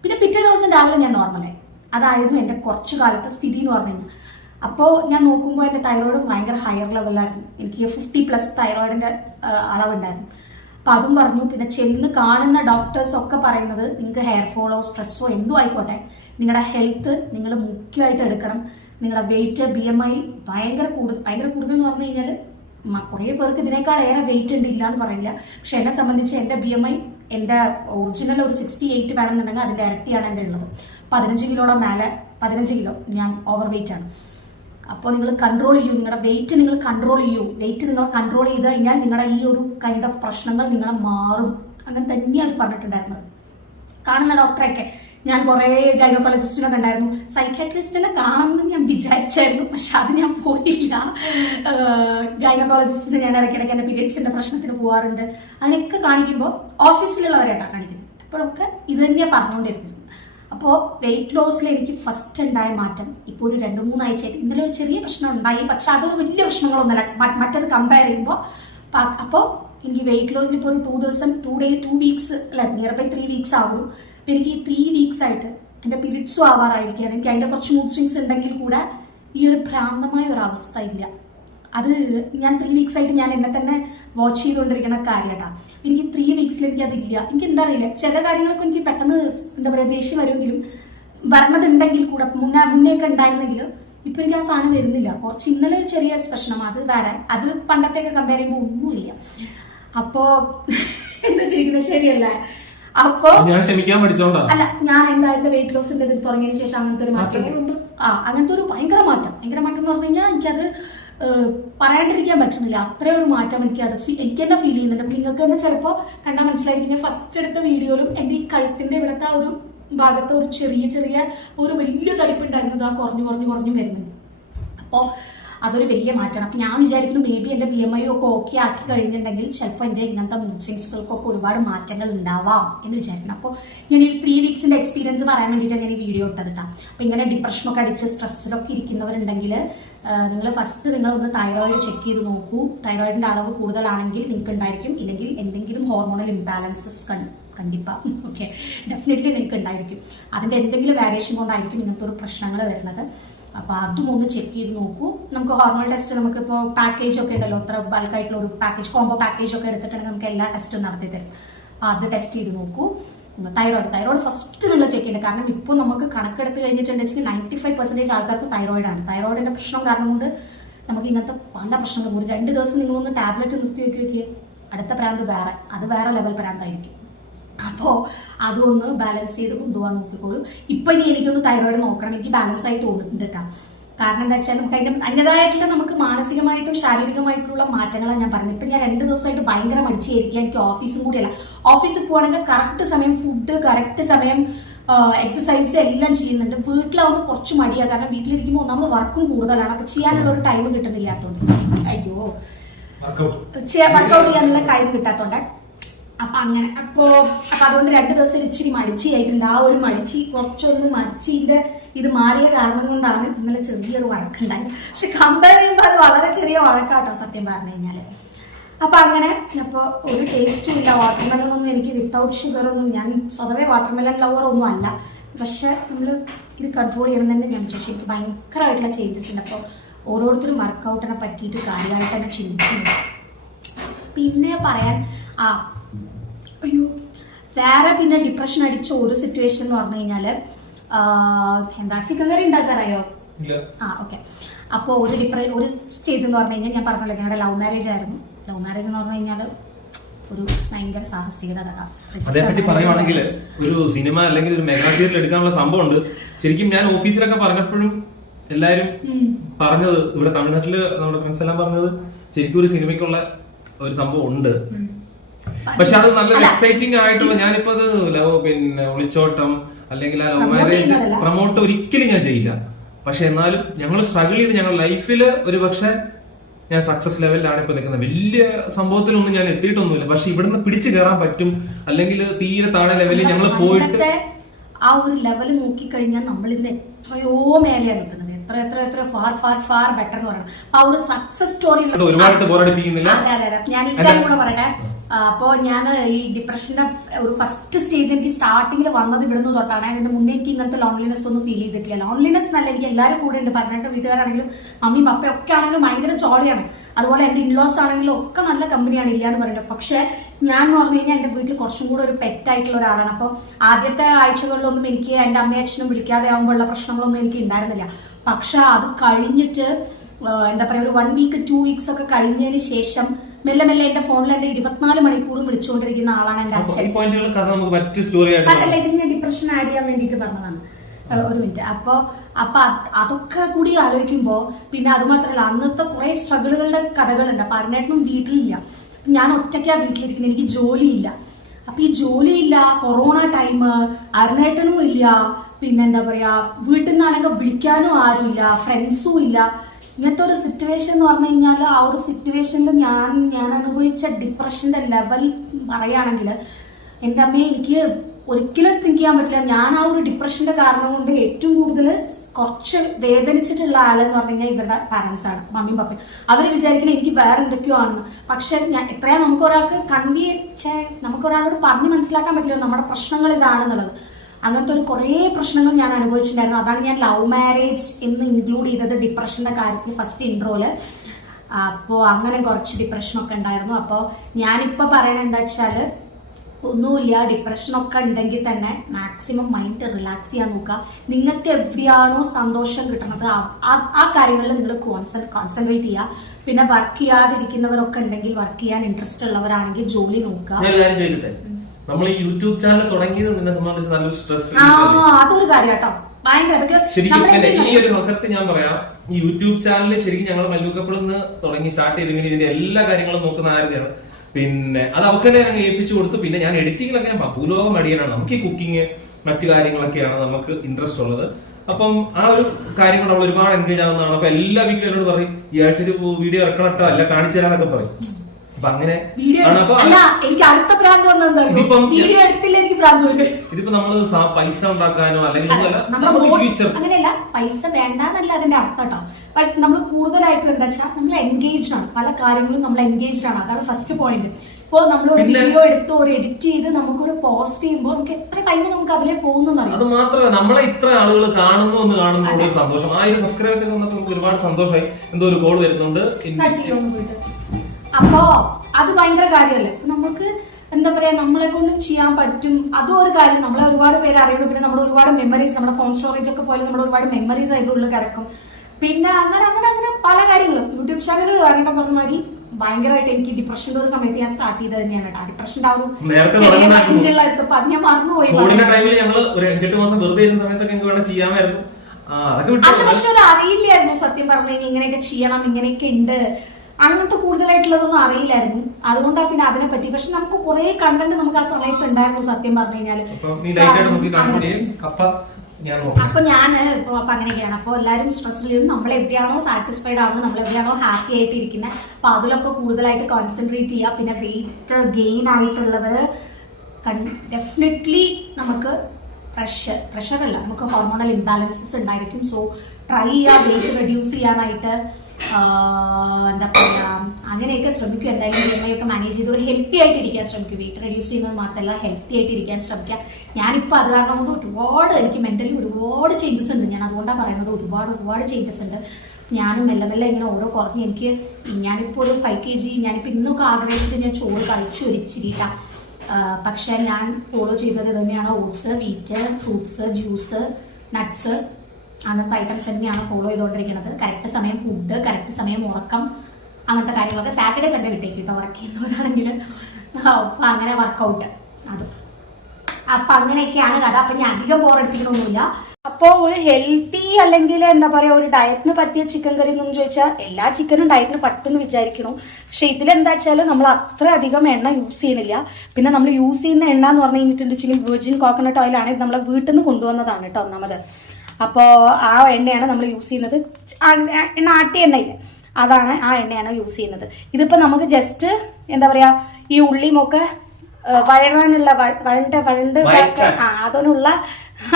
പിന്നെ പിറ്റേ ദിവസം രാവിലെ ഞാൻ നോർമലായി. അതായിരുന്നു എൻ്റെ കുറച്ചു കാലത്തെ സ്ഥിതി എന്ന് പറഞ്ഞു കഴിഞ്ഞാൽ. അപ്പോൾ ഞാൻ നോക്കുമ്പോൾ എൻ്റെ തൈറോയിഡും ഭയങ്കര ഹയർ ലെവലായിരുന്നു. എനിക്ക് 50+ തൈറോയിഡിൻ്റെ അളവുണ്ടായിരുന്നു. അപ്പം അതും പറഞ്ഞു. പിന്നെ ചെന്ന് കാണുന്ന ഡോക്ടേഴ്സ് ഒക്കെ പറയുന്നത് നിങ്ങൾക്ക് ഹെയർ ഫോളോ സ്ട്രെസ്സോ എന്തോ ആയിക്കോട്ടെ, നിങ്ങളുടെ ഹെൽത്ത് നിങ്ങൾ മുഖ്യമായിട്ട് എടുക്കണം. നിങ്ങളുടെ വെയിറ്റ് BMI ഭയങ്കര കൂടുതൽ എന്ന് പറഞ്ഞു കഴിഞ്ഞാൽ കുറേ പേർക്ക് ഇതിനേക്കാൾ ഏറെ വെയിറ്റ് ഉണ്ട്, ഇല്ല എന്ന് പറയില്ല. പക്ഷെ എന്നെ സംബന്ധിച്ച് എൻ്റെ BMI എൻ്റെ ഒറിജിനൽ ഒരു 68 വേണമെന്നുണ്ടെങ്കിൽ അതിൻ്റെ ഇരട്ടിയാണ് എൻ്റെ ഉള്ളത്. 15 കിലോയുടെ മേലെ 15 കിലോ ഞാൻ ഓവർ വെയിറ്റ് ആണ്. അപ്പോൾ നിങ്ങൾ കൺട്രോൾ ചെയ്യൂ, നിങ്ങളുടെ വെയിറ്റ് നിങ്ങൾ കൺട്രോൾ ചെയ്യൂ. വെയിറ്റ് നിങ്ങൾ കൺട്രോൾ ചെയ്ത് കഴിഞ്ഞാൽ നിങ്ങളുടെ ഈ ഒരു കൈൻഡ് ഓഫ് പ്രശ്നങ്ങൾ നിങ്ങളെ മാറും. അങ്ങനെ തന്നെയാണ് പറഞ്ഞിട്ടുണ്ടായിരുന്നത്. കാണുന്ന ഡോക്ടറൊക്കെ ഞാൻ കുറേ ഗൈനക്കോളജിസ്റ്റിനെ കണ്ടായിരുന്നു. സൈക്കാട്രിസ്റ്റിനെ കാണണമെന്ന് ഞാൻ വിചാരിച്ചായിരുന്നു, പക്ഷെ അത് ഞാൻ പോയില്ല. ഗൈനക്കോളജിസ്റ്റിനെ ഞാൻ ഇടയ്ക്കിടയ്ക്ക് എൻ്റെ പീരിയഡ്സിന്റെ പ്രശ്നത്തിന് പോകാറുണ്ട്. അങ്ങനെയൊക്കെ കാണിക്കുമ്പോൾ ഓഫീസിലുള്ളവരായിട്ടാണ് കാണിക്കുന്നത്. അപ്പോഴൊക്കെ ഇത് തന്നെയാണ് പറഞ്ഞുകൊണ്ടിരുന്നത്. അപ്പോൾ വെയിറ്റ് ലോസിൽ എനിക്ക് ഫസ്റ്റ് ഉണ്ടായ മാറ്റം ഇപ്പോൾ ഒരു 2-3 ആഴ്ചയായിട്ട് ഇന്നലെ ഒരു ചെറിയ പ്രശ്നം ഉണ്ടായി, പക്ഷെ അതൊരു വലിയ പ്രശ്നങ്ങളൊന്നുമല്ല മറ്റത് കമ്പയർ ചെയ്യുമ്പോൾ. അപ്പോൾ എനിക്ക് വെയിറ്റ് ലോസിൽ ഇപ്പോൾ ഒരു 2 വീക്സ് അല്ല, നിയർ ബൈ 3 വീക്സ് ആവുള്ളൂ. അപ്പം എനിക്ക് ഈ 3 വീക്സ് ആയിട്ട് എൻ്റെ പീരിയഡ്സും ആവാറായിരിക്കുകയാണ്. എനിക്ക് അതിൻ്റെ കുറച്ച് മൂഡ് സ്വിങ്സ് ഉണ്ടെങ്കിൽ കൂടെ ഈ ഒരു ഭ്രാന്തമായ ഒരു അവസ്ഥ ഇല്ല. അത് ഞാൻ 3 വീക്സ് ആയിട്ട് ഞാൻ എന്നെ തന്നെ വാച്ച് ചെയ്തുകൊണ്ടിരിക്കുന്ന കാര്യമാട്ടാ. എനിക്ക് 3 വീക്സിൽ എനിക്ക് അതില്ല. എനിക്ക് എന്താ അറിയില്ല, ചില കാര്യങ്ങളൊക്കെ എനിക്ക് പെട്ടെന്ന് എന്താ പറയുക ദേഷ്യം വരുമെങ്കിലും വരണതുണ്ടെങ്കിൽ കൂടെ മുന്നേയൊക്കെ ഉണ്ടായിരുന്നെങ്കിലും ഇപ്പൊ എനിക്ക് ആ സാധനം വരുന്നില്ല. കുറച്ച് ഇന്നലെ ഒരു ചെറിയ പ്രശ്നം, അത് വേറെ, അത് പണ്ടത്തെയൊക്കെ കമ്പയർ ചെയ്യുമ്പോൾ ഒന്നുമില്ല. അപ്പോ എന്താ ചെയ്യുന്നത് ശരിയല്ല. അപ്പൊ ഞാൻ ക്ഷമിക്കാൻ പഠിച്ചോണ്ടാ. അല്ല, ഞാൻ എന്തായാലും വെയിറ്റ് ലോസിന്റെ ഇത് തുടങ്ങിയതിനു ശേഷം അങ്ങനത്തെ ഒരു മാറ്റം അങ്ങനത്തെ ഒരു ഭയങ്കര മാറ്റം എന്ന് പറഞ്ഞു കഴിഞ്ഞാൽ എനിക്കത് പറയാണ്ടിരിക്കാൻ പറ്റുന്നില്ല. അത്രയും ഒരു മാറ്റം എനിക്ക് തന്നെ ഫീൽ ചെയ്യുന്നുണ്ട്. നിങ്ങൾക്ക് തന്നെ ചിലപ്പോൾ കണ്ടാൽ മനസ്സിലായിരിക്കും. ഞാൻ ഫസ്റ്റ് എടുത്ത വീഡിയോയിലും എൻ്റെ ഈ കഴുത്തിന്റെ ഇവിടുത്തെ ഒരു ഭാഗത്ത് ഒരു ചെറിയ ഒരു വലിയ തടിപ്പുണ്ടായിരുന്നത് ആ കുറഞ്ഞു വരുന്നുണ്ട്. അപ്പോൾ അതൊരു വലിയ മാറ്റമാണ്. അപ്പം ഞാൻ വിചാരിക്കുന്നു മേ ബി എൻ്റെ BMI ഒക്കെ ഓക്കെ ആക്കി കഴിഞ്ഞിട്ടുണ്ടെങ്കിൽ ചിലപ്പോൾ എൻ്റെ ഇങ്ങനത്തെ മൂഡ് സ്വിങ്സുകൾക്കൊക്കെ ഒരുപാട് മാറ്റങ്ങൾ ഉണ്ടാവാം എന്ന് വിചാരിക്കണം. അപ്പോൾ ഞാൻ ഈ 3 വീക്സിൻ്റെ എക്സ്പീരിയൻസ് പറയാൻ വേണ്ടിയിട്ടാണ് ഞാൻ ഈ വീഡിയോ ഇട്ടതിട്ടാ. അപ്പോൾ ഇങ്ങനെ ഡിപ്രഷനൊക്കെ അടിച്ച് സ്ട്രെസ്സിലൊക്കെ ഇരിക്കുന്നവരുണ്ടെങ്കിൽ നിങ്ങൾ ഫസ്റ്റ് നിങ്ങളൊന്ന് തൈറോയിഡ് ചെക്ക് ചെയ്ത് നോക്കൂ. തൈറോയിഡിൻ്റെ അളവ് കൂടുതലാണെങ്കിൽ നിങ്ങൾക്ക് ഉണ്ടായിരിക്കും, ഇല്ലെങ്കിൽ എന്തെങ്കിലും ഹോർമോണൽ ഇംബാലൻസസ് ഓക്കെ ഡെഫിനറ്റ്ലി നിങ്ങൾക്ക് ഉണ്ടായിരിക്കും. അതിൻ്റെ എന്തെങ്കിലും വേരിയേഷൻ കൊണ്ടായിരിക്കും ഇങ്ങനത്തെ ഒരു പ്രശ്നങ്ങൾ വരുന്നത്. അപ്പോൾ അതും ഒന്ന് ചെക്ക് ചെയ്ത് നോക്കൂ. നമുക്ക് ഹോർമോൺ ടെസ്റ്റ് നമുക്കിപ്പോൾ പാക്കേജ് ഒക്കെ ഉണ്ടല്ലോ, ഇത്ര ബൾക്കായിട്ടുള്ള ഒരു പാക്കേജ്, കോംബോ പാക്കേജ് ഒക്കെ എടുത്തിട്ടുണ്ടെങ്കിൽ നമുക്ക് എല്ലാ ടെസ്റ്റും നടത്തി തരും. അപ്പോൾ അത് ടെസ്റ്റ് ചെയ്ത് നോക്കൂ. തൈറോയിഡ് ഫസ്റ്റ് നിങ്ങൾ ചെക്ക് ചെയ്യേണ്ടത്. കാരണം ഇപ്പോൾ നമുക്ക് കണക്കെടുത്ത് കഴിഞ്ഞിട്ടുണ്ടെങ്കിൽ 95% ആൾക്കാർക്ക് തൈറോയിഡാണ്. തൈറോയിഡിൻ്റെ പ്രശ്നം കാരണം കൊണ്ട് നമുക്ക് ഇങ്ങനത്തെ പല പ്രശ്നങ്ങളും. ഒരു 2 ദിവസം നിങ്ങളൊന്ന് ടാബ്ലറ്റ് നിർത്തി വെക്കുകയൊക്കെ അടുത്ത പ്രാന്ത് വേറെ, അത് വേറെ ലെവൽ പ്രാന്തായിരിക്കും. അപ്പോൾ അതൊന്ന് ബാലൻസ് ചെയ്ത് കൊണ്ടുപോകാൻ നോക്കിക്കോളൂ. ഇപ്പം ഇനി എനിക്കൊന്ന് തൈറോയിഡ് നോക്കണം, എനിക്ക് ബാലൻസ് ആയി തോന്നിട്ടുണ്ട് കേട്ടോ. കാരണം എന്താ വെച്ചാൽ നമുക്ക് അതിൻ്റെതായിട്ടുള്ള നമുക്ക് മാനസികമായിട്ടും ശാരീരികമായിട്ടുള്ള മാറ്റങ്ങളാണ് ഞാൻ പറയുന്നത്. ഇപ്പം ഞാൻ 2 ദിവസമായിട്ട് ഭയങ്കര മടിച്ചായിരിക്കും. എനിക്ക് ഓഫീസും കൂടിയല്ല, ഓഫീസിൽ പോകണമെങ്കിൽ കറക്റ്റ് സമയം ഫുഡ്, കറക്റ്റ് സമയം എക്സസൈസ് എല്ലാം ചെയ്യുന്നുണ്ട്. വീട്ടിലാവുമ്പോൾ കുറച്ച് മടിയാണ്. കാരണം വീട്ടിലിരിക്കുമ്പോൾ ഒന്നാമത് വർക്കും കൂടുതലാണ്. അപ്പം ചെയ്യാനുള്ള ഒരു ടൈം കിട്ടുന്നില്ലാത്തതുകൊണ്ട്, അയ്യോ വർക്കൗട്ട് ചെയ്യാനുള്ള ടൈം കിട്ടാത്തതുകൊണ്ട് അപ്പം അങ്ങനെ അപ്പോൾ അതുകൊണ്ട് 2 ദിവസം ഇച്ചിരി മടിച്ചായിട്ടുണ്ട്. ആ ഒരു കുറച്ചൊന്ന് മടിച്ചിൻ്റെ ഇത് മാറിയ കാരണം കൊണ്ടാണ് ഇന്നലെ ചെറിയൊരു വഴക്കുണ്ടായത്. പക്ഷെ കമ്പയർ ചെയ്യുമ്പോൾ അത് വളരെ ചെറിയ വഴക്കാട്ടോ സത്യം പറഞ്ഞു കഴിഞ്ഞാൽ. അപ്പം അങ്ങനെ അപ്പോൾ ഒരു ടേസ്റ്റും ഇല്ല. വാട്ടർമെലണൊന്നും എനിക്ക് വിത്തൗട്ട് ഷുഗറൊന്നും, ഞാൻ സ്വതവേ വാട്ടർമെലൺ ലവർ ഒന്നും അല്ല. പക്ഷെ നമ്മൾ ഇത് കൺട്രോൾ ചെയ്യുന്നതന്നെ ഞാൻ വിചാരിച്ചു എനിക്ക് ഭയങ്കരമായിട്ടുള്ള ചേഞ്ചസ് ഉണ്ട്. അപ്പോൾ ഓരോരുത്തരും വർക്കൗട്ടിനെ പറ്റിയിട്ട് കാര്യമായിട്ട് തന്നെ ചിന്തിക്കുന്നുണ്ട്. പിന്നെ പറയാൻ അയ്യോ വേറെ പിന്നെ ഡിപ്രഷൻ അടിച്ച ഒരു സിറ്റുവേഷൻ എന്ന് പറഞ്ഞു കഴിഞ്ഞാൽ എന്താ, ചിക്കൻ കറി ഉണ്ടാക്കാറായോ? ഓക്കെ. അപ്പോൾ ഒരു സ്റ്റേജ് എന്ന് പറഞ്ഞു കഴിഞ്ഞാൽ ഞാൻ പറഞ്ഞല്ലോ ഞങ്ങളുടെ ലവ് മാരേജ് ആയിരുന്നു. ലവ് മാരേജ് എന്ന് പറഞ്ഞു കഴിഞ്ഞാൽ ഒരു ഭയങ്കര സാഹസികത കഥ. അതേപറ്റി പറയുവാണെങ്കിൽ ഒരു സിനിമ അല്ലെങ്കിൽ ഒരു മെഗാ സീരിയൽ എടുക്കാനുള്ള സംഭവമുണ്ട്. ശരിക്കും ഞാൻ ഓഫീസിലൊക്കെ പറഞ്ഞപ്പോഴും എല്ലാരും പറഞ്ഞത്, ഇവിടെ തമിഴ്നാട്ടില് നമ്മുടെ ഫ്രണ്ട്സ് എല്ലാം പറഞ്ഞത് ശരിക്കും ഒരു സിനിമയ്ക്കുള്ള ഒരു സംഭവം ഉണ്ട്. പക്ഷെ അത് നല്ല എക്സൈറ്റിംഗ് ആയിട്ടുള്ള, ഞാനിപ്പോ അത് പിന്നെ ഒളിച്ചോട്ടം അല്ലെങ്കിൽ ആ ലവ് മാരേജ് പ്രൊമോട്ട് ഒരിക്കലും ഞാൻ ചെയ്യില്ല. പക്ഷെ എന്നാലും ഞങ്ങൾ സ്ട്രഗിൾ ചെയ്ത് ഞങ്ങളുടെ ലൈഫില് ഒരു പക്ഷെ ഞാൻ സക്സസ് ലെവലിലാണ് ഇപ്പൊ നിൽക്കുന്നത്. വലിയ സംഭവത്തിലൊന്നും ഞാൻ എത്തിയിട്ടൊന്നുമില്ല. പക്ഷെ ഇവിടുന്ന് പിടിച്ചു കയറാൻ പറ്റും. അല്ലെങ്കിൽ തീരെ താഴെ ലെവലിൽ ഞങ്ങൾ പോയിട്ട് ആ ഒരു ലെവൽ നോക്കിക്കഴിഞ്ഞാൽ നമ്മൾ ഇന്ന് എത്രയോ മേലെയാണ് നിൽക്കുന്നത്. എത്ര ഫാർ ബെറ്റർ എന്ന് പറയുന്നത്. അപ്പൊ ആ ഒരു സക്സസ് സ്റ്റോറി ഒരുപാട് ബോറടിപ്പിക്കുന്നില്ല. അതെ ഞാൻ ഈ കാര്യം കൂടെ പറയട്ടെ. അപ്പോൾ ഞാൻ ഈ ഡിപ്രഷന്റെ ഒരു ഫസ്റ്റ് സ്റ്റേജ് എനിക്ക് സ്റ്റാർട്ടിങ്ങിൽ വന്നത് ഇവിടുന്ന് തൊട്ടാണ്. അതിന്റെ മുന്നേ എനിക്ക് ഇങ്ങനത്തെ ലോൺലിനെസ് ഒന്നും ഫീൽ ചെയ്തിട്ടില്ല. ലോൺലിനെസ് എന്നല്ല, എനിക്ക് എല്ലാവരും കൂടെ ഉണ്ട്. 18 വീട്ടുകാരാണെങ്കിലും മമ്മിയും പപ്പയും ഒക്കെ ആണെങ്കിലും ഭയങ്കര ജോളിയാണ്. അതുപോലെ എന്റെ ഇൻലോസ് ആണെങ്കിലും ഒക്കെ നല്ല കമ്പനിയാണ്, ഇല്ല എന്ന് പറയുന്നത്. പക്ഷെ ഞാൻ എന്ന് പറഞ്ഞു കഴിഞ്ഞാൽ എന്റെ വീട്ടിൽ കുറച്ചും കൂടെ ഒരു പെറ്റായിട്ടുള്ള ഒരാളാണ്. അപ്പോൾ ആദ്യത്തെ ആഴ്ചകളിലൊന്നും എനിക്ക് എന്റെ അമ്മയും അച്ഛനും വിളിക്കാതെ ആകുമ്പോഴുള്ള പ്രശ്നങ്ങളൊന്നും എനിക്ക് ഉണ്ടായിരുന്നില്ല. പക്ഷെ അത് കഴിഞ്ഞിട്ട് എന്താ പറയുക, ഒരു 1 വീക്ക് 2 വീക്സ് ഒക്കെ കഴിഞ്ഞതിന് ശേഷം മെല്ലെ എന്റെ ഫോണിൽ എന്റെ 24 മണിക്കൂറും വിളിച്ചുകൊണ്ടിരിക്കുന്ന ആളാണ് എന്റെ അച്ഛൻ. അല്ലെങ്കിൽ ഞാൻ ഡിപ്രഷൻ ആഡ് ചെയ്യാൻ വേണ്ടിയിട്ട് പറഞ്ഞതാണ്. ഒരു മിനിറ്റ്. അപ്പൊ അതൊക്കെ കൂടി ആലോചിക്കുമ്പോ പിന്നെ അത് മാത്രമല്ല, അന്നത്തെ കുറെ സ്ട്രഗിളുകളുടെ കഥകളുണ്ട്. അപ്പൊ അരുണേട്ടനും വീട്ടിലില്ല, ഞാൻ ഒറ്റയ്ക്കാ വീട്ടിലിരിക്കുന്നത്, എനിക്ക് ജോലിയില്ല. അപ്പൊ ഈ ജോലിയില്ല, കൊറോണ ടൈം, അരുണേട്ടനും ഇല്ല, പിന്നെന്താ പറയാ വീട്ടിൽ നിന്നാണെങ്കിൽ വിളിക്കാനും ആരുമില്ല, ഫ്രണ്ട്സും ഇല്ല. ഇങ്ങനത്തെ ഒരു സിറ്റുവേഷൻ എന്ന് പറഞ്ഞു കഴിഞ്ഞാൽ ആ ഒരു സിറ്റുവേഷനിൽ ഞാൻ അനുഭവിച്ച ഡിപ്രഷന്റെ ലെവൽ പറയുകയാണെങ്കിൽ എൻ്റെ അമ്മയെ എനിക്ക് ഒരിക്കലും തിങ്ക് ചെയ്യാൻ പറ്റില്ല. ഞാൻ ആ ഒരു ഡിപ്രഷന്റെ കാരണം കൊണ്ട് ഏറ്റവും കൂടുതൽ കുറച്ച് വേദനിച്ചിട്ടുള്ള ആളെന്ന് പറഞ്ഞു കഴിഞ്ഞാൽ ഇവരുടെ പാരന്റ്സ് ആണ്, മമ്മിയും പപ്പയും. അവർ വിചാരിക്കുന്നത് എനിക്ക് വേറെ എന്തൊക്കെയോ ആണെന്ന്. പക്ഷെ എത്രയാ നമുക്കൊരാൾക്ക് നമുക്കൊരാളോട് പറഞ്ഞ് മനസ്സിലാക്കാൻ പറ്റില്ല നമ്മുടെ പ്രശ്നങ്ങൾ ഇതാണെന്നുള്ളത്. അങ്ങനത്തെ ഒരു കുറേ പ്രശ്നങ്ങൾ ഞാൻ അനുഭവിച്ചിട്ടുണ്ടായിരുന്നു. അതാണ് ഞാൻ ലവ് മാരേജ് എന്ന് ഇൻക്ലൂഡ് ചെയ്തത് ഡിപ്രഷന്റെ കാര്യത്തിൽ ഫസ്റ്റ് ഇൻട്രോയില്. അപ്പോൾ അങ്ങനെ കുറച്ച് ഡിപ്രഷനൊക്കെ ഉണ്ടായിരുന്നു. അപ്പോൾ ഞാനിപ്പോൾ പറയണത് എന്താ വെച്ചാൽ ഒന്നുമില്ല, ഡിപ്രഷനൊക്കെ ഉണ്ടെങ്കിൽ തന്നെ മാക്സിമം മൈൻഡ് റിലാക്സ് ചെയ്യാൻ നോക്കുക. നിങ്ങൾക്ക് എവിടെയാണോ സന്തോഷം കിട്ടുന്നത് ആ കാര്യങ്ങളിൽ നിങ്ങൾ കോൺസെൻട്രേറ്റ് ചെയ്യുക. പിന്നെ വർക്ക് ചെയ്യാതിരിക്കുന്നവരൊക്കെ ഉണ്ടെങ്കിൽ വർക്ക് ചെയ്യാൻ ഇൻട്രസ്റ്റ് ഉള്ളവരാണെങ്കിൽ ജോലി നോക്കുക. നമ്മൾ ഈ യൂട്യൂബ് ചാനൽ തുടങ്ങിയത് നിന്നെ സംബന്ധിച്ച് നല്ലൊരു സ്ട്രെസ് അതൊരു കാര്യം കേട്ടോ, ഭയങ്കര. ശരിക്കും ഈ ഒരു അവസരത്തിൽ ഞാൻ പറയാം, ഈ യൂട്യൂബ് ചാനൽ ശരിക്കും ഞങ്ങൾ മല്ലൂക്കപ്പിൾ നിന്ന് തുടങ്ങി സ്റ്റാർട്ട് ചെയ്തെങ്കിൽ ഇതിന്റെ എല്ലാ കാര്യങ്ങളും നോക്കുന്ന ആരുടെയാണ്. പിന്നെ അത് അവർക്ക് തന്നെ ഞങ്ങൾ ഏൽപ്പിച്ചു കൊടുത്തു. പിന്നെ ഞാൻ എഡിറ്റിങ്ങിലൊക്കെ ഞാൻ ഭൂലോകം മടിയനാണ്. നമുക്ക് ഈ കുക്കിംഗ് മറ്റു കാര്യങ്ങളൊക്കെയാണ് നമുക്ക് ഇൻട്രസ്റ്റ് ഉള്ളത്. അപ്പം ആ ഒരു കാര്യങ്ങൾ നമ്മൾ ഒരുപാട് എൻഗേജ് ആവുന്നതാണ്. അപ്പൊ എല്ലാ വീക്കിലും എന്നോട് പറയും ഈ ആഴ്ച ഒരു വീഡിയോ ഇറക്കണട്ടോ, അല്ല കാണിച്ചു തരാന്നൊക്കെ പറയും. അപ്പൊ അങ്ങനെ എനിക്ക് അടുത്ത പ്രാന്ത് വീഡിയോ എടുത്തില്ല, എനിക്ക് പ്രാന്ത് വരും. ഇതിപ്പോ നമ്മള് പൈസ ഉണ്ടാക്കാനോ അല്ലെങ്കിൽ അങ്ങനെയല്ല, പൈസ വേണ്ടെന്നല്ല അതിന്റെ അർത്ഥം കേട്ടോ. നമ്മൾ കൂടുതലായിട്ടും എന്താ വെച്ചാൽ നമ്മൾ എൻഗേജ്ഡ് ആണ്, പല കാര്യങ്ങളും നമ്മൾ എൻഗേജ്ഡ് ആണ്. അതാണ് ഫസ്റ്റ് പോയിന്റ്. ഇപ്പോ നമ്മൾ ഒരു വീഡിയോ എടുത്ത് ഒരു എഡിറ്റ് ചെയ്ത് നമുക്കൊരു പോസ്റ്റ് ചെയ്യുമ്പോൾ നമുക്ക് എത്ര ടൈം നമുക്ക് അതിലെ പോകുന്നതാണ്. അത് മാത്രമല്ല നമ്മളെ ഇത്ര ആളുകൾ കാണുന്നു എന്ന് കാണുന്ന സന്തോഷം. ആ ഒരു സബ്സ്ക്രൈബേഴ്സ് നമുക്ക് ഒരുപാട് സന്തോഷമായി. എന്തോ ഒരു കോൾ വരുന്നുണ്ട്. അപ്പോ അത് ഭയങ്കര കാര്യമല്ലേ. നമുക്ക് എന്താ പറയാ, നമ്മളെ കൊണ്ടും ചെയ്യാൻ പറ്റും. അതും ഒരു കാര്യം. നമ്മളെ ഒരുപാട് പേര് അറിയുന്നു. പിന്നെ നമ്മുടെ ഒരുപാട് മെമ്മറീസ്, നമ്മുടെ ഫോൺ സ്റ്റോറേജ് ഒക്കെ പോലെ നമ്മുടെ ഒരുപാട് മെമ്മറീസ് അതിൻ്റെ ഉള്ളിൽ കിടക്കും. പിന്നെ അങ്ങനെ അങ്ങനെ അങ്ങനെ പല കാര്യങ്ങളും. യൂട്യൂബ് ചാനൽ അറിയണ പറഞ്ഞ മാതിരി ഭയങ്കരമായിട്ട് എനിക്ക് ഡിപ്രഷന്റെ ഒരു സമയത്ത് ഞാൻ സ്റ്റാർട്ട് ചെയ്തത് തന്നെയാണ് കേട്ടോ. ഡിപ്രഷന്റെ ആ ഒരു എടുത്തപ്പോ അത് ഞാൻ മറന്നുപോയി. അത് പക്ഷെ ഒരു അറിയില്ലായിരുന്നു സത്യം പറഞ്ഞു കഴിഞ്ഞാൽ ഇങ്ങനെയൊക്കെ ചെയ്യണം, ഇങ്ങനെയൊക്കെ ഉണ്ട്, അങ്ങനത്തെ കൂടുതലായിട്ടുള്ളതൊന്നും അറിയില്ലായിരുന്നു. അതുകൊണ്ടാണ് പിന്നെ അതിനെ പറ്റി. പക്ഷെ നമുക്ക് കുറെ കണ്ടന്റ് നമുക്ക് ആ സമയത്ത് ഉണ്ടായിരുന്നു സത്യം പറഞ്ഞു കഴിഞ്ഞാല്. അപ്പൊ ഞാൻ ഇപ്പൊ അപ്പൊ അങ്ങനെയൊക്കെയാണ്. അപ്പൊ എല്ലാവരും സ്ട്രെസ്സിലും നമ്മൾ എവിടെയാണോ സാറ്റിസ്ഫൈഡ് ആവുന്നത്, നമ്മൾ എവിടെയാണോ ഹാപ്പി ആയിട്ട് ഇരിക്കുന്നത്, അപ്പൊ അതിലൊക്കെ കൂടുതലായിട്ട് കോൺസെൻട്രേറ്റ് ചെയ്യുക. പിന്നെ വെയിറ്റ് ഗെയിൻ ആയിട്ടുള്ളവർ ഡെഫിനറ്റ്ലി നമുക്ക് പ്രഷറല്ല, നമുക്ക് ഹോർമോണൽ ഇംബാലൻസസ് ഉണ്ടായിരിക്കും. സോ ട്രൈ ചെയ്യുക വെയിറ്റ് റെഡ്യൂസ് ചെയ്യാനായിട്ട്. എന്താ പറയുക, അങ്ങനെയൊക്കെ ശ്രമിക്കും. എന്തായാലും BMI ഒക്കെ മാനേജ് ചെയ്ത് ഒരു ഹെൽത്തി ആയിട്ട് ഇരിക്കാൻ ശ്രമിക്കും. വെയിറ്റ് റെഡ്യൂസ് ചെയ്യുന്നത് മാത്രമല്ല ഹെൽത്തി ആയിട്ട് ഇരിക്കാൻ ശ്രമിക്കുക. ഞാനിപ്പോൾ അത് കാരണം കൊണ്ട് ഒരുപാട് എനിക്ക് മെന്റലി ഒരുപാട് ചേഞ്ചസ് ഉണ്ട്. ഞാൻ അതുകൊണ്ടാണ് പറയുന്നത്, ഒരുപാട് ചേഞ്ചസ് ഉണ്ട്. ഞാനും മെല്ലെ മെല്ലെ ഇങ്ങനെ ഓരോ കുറഞ്ഞ് എനിക്ക് ഞാനിപ്പോൾ ഒരു 5 kg ഞാനിപ്പോൾ ഇന്നൊക്കെ ആഗ്രഹിച്ചിട്ട് ഞാൻ ചോറ് കഴിച്ചു ഒരിച്ചിരിക്കാം. പക്ഷെ ഞാൻ ഫോളോ ചെയ്തത് തന്നെയാണ് oats, wheat, fruits, juice, nuts, അങ്ങനത്തെ ഐറ്റംസ് തന്നെയാണ് ഫോളോ ചെയ്തുകൊണ്ടിരിക്കുന്നത്. കറക്റ്റ് സമയം ഫുഡ്, കറക്റ്റ് സമയം ഉറക്കം, അങ്ങനത്തെ കാര്യങ്ങളൊക്കെ. സാറ്റർഡേ സൺഡേ വിട്ടേക്ക് കേട്ടോ വർക്ക് ചെയ്യുന്നവരാണെങ്കിൽ. അപ്പം അങ്ങനെ വർക്കൗട്ട് അതും. അപ്പം അങ്ങനെയൊക്കെയാണ് കഥ. അപ്പം ഞാൻ അധികം ബോറടിപ്പിക്കണമൊന്നുമില്ല. അപ്പോൾ ഒരു ഹെൽത്തി അല്ലെങ്കിൽ എന്താ പറയുക ഒരു ഡയറ്റിന് പറ്റിയ ചിക്കൻ കറി എന്നൊന്നും ചോദിച്ചാൽ എല്ലാ ചിക്കനും ഡയറ്റിന് പറ്റുമെന്ന് വിചാരിക്കണം. പക്ഷെ ഇതിലെന്താ വെച്ചാൽ നമ്മൾ അത്ര അധികം എണ്ണ യൂസ് ചെയ്യണില്ല. പിന്നെ നമ്മൾ യൂസ് ചെയ്യുന്ന എണ്ണ എന്ന് പറഞ്ഞു കഴിഞ്ഞിട്ടുണ്ടെങ്കിൽ വെർജിൻ കോക്കനട്ട് ഓയിലാണ്. ഇത് നമ്മളെ വീട്ടിൽ നിന്ന് കൊണ്ടുവന്നതാണ് കേട്ടോ ഒന്നാമത്. അപ്പോൾ ആ എണ്ണയാണ് നമ്മൾ യൂസ് ചെയ്യുന്നത്. ആട്ടിയ എണ്ണയില്ലേ, അതാണ് ആ എണ്ണയാണ് യൂസ് ചെയ്യുന്നത്. ഇതിപ്പോൾ നമുക്ക് ജസ്റ്റ് എന്താ പറയാ ഈ ഉള്ളിയുമൊക്കെ വഴറാനുള്ള വഴണ്ട് അതിനുള്ള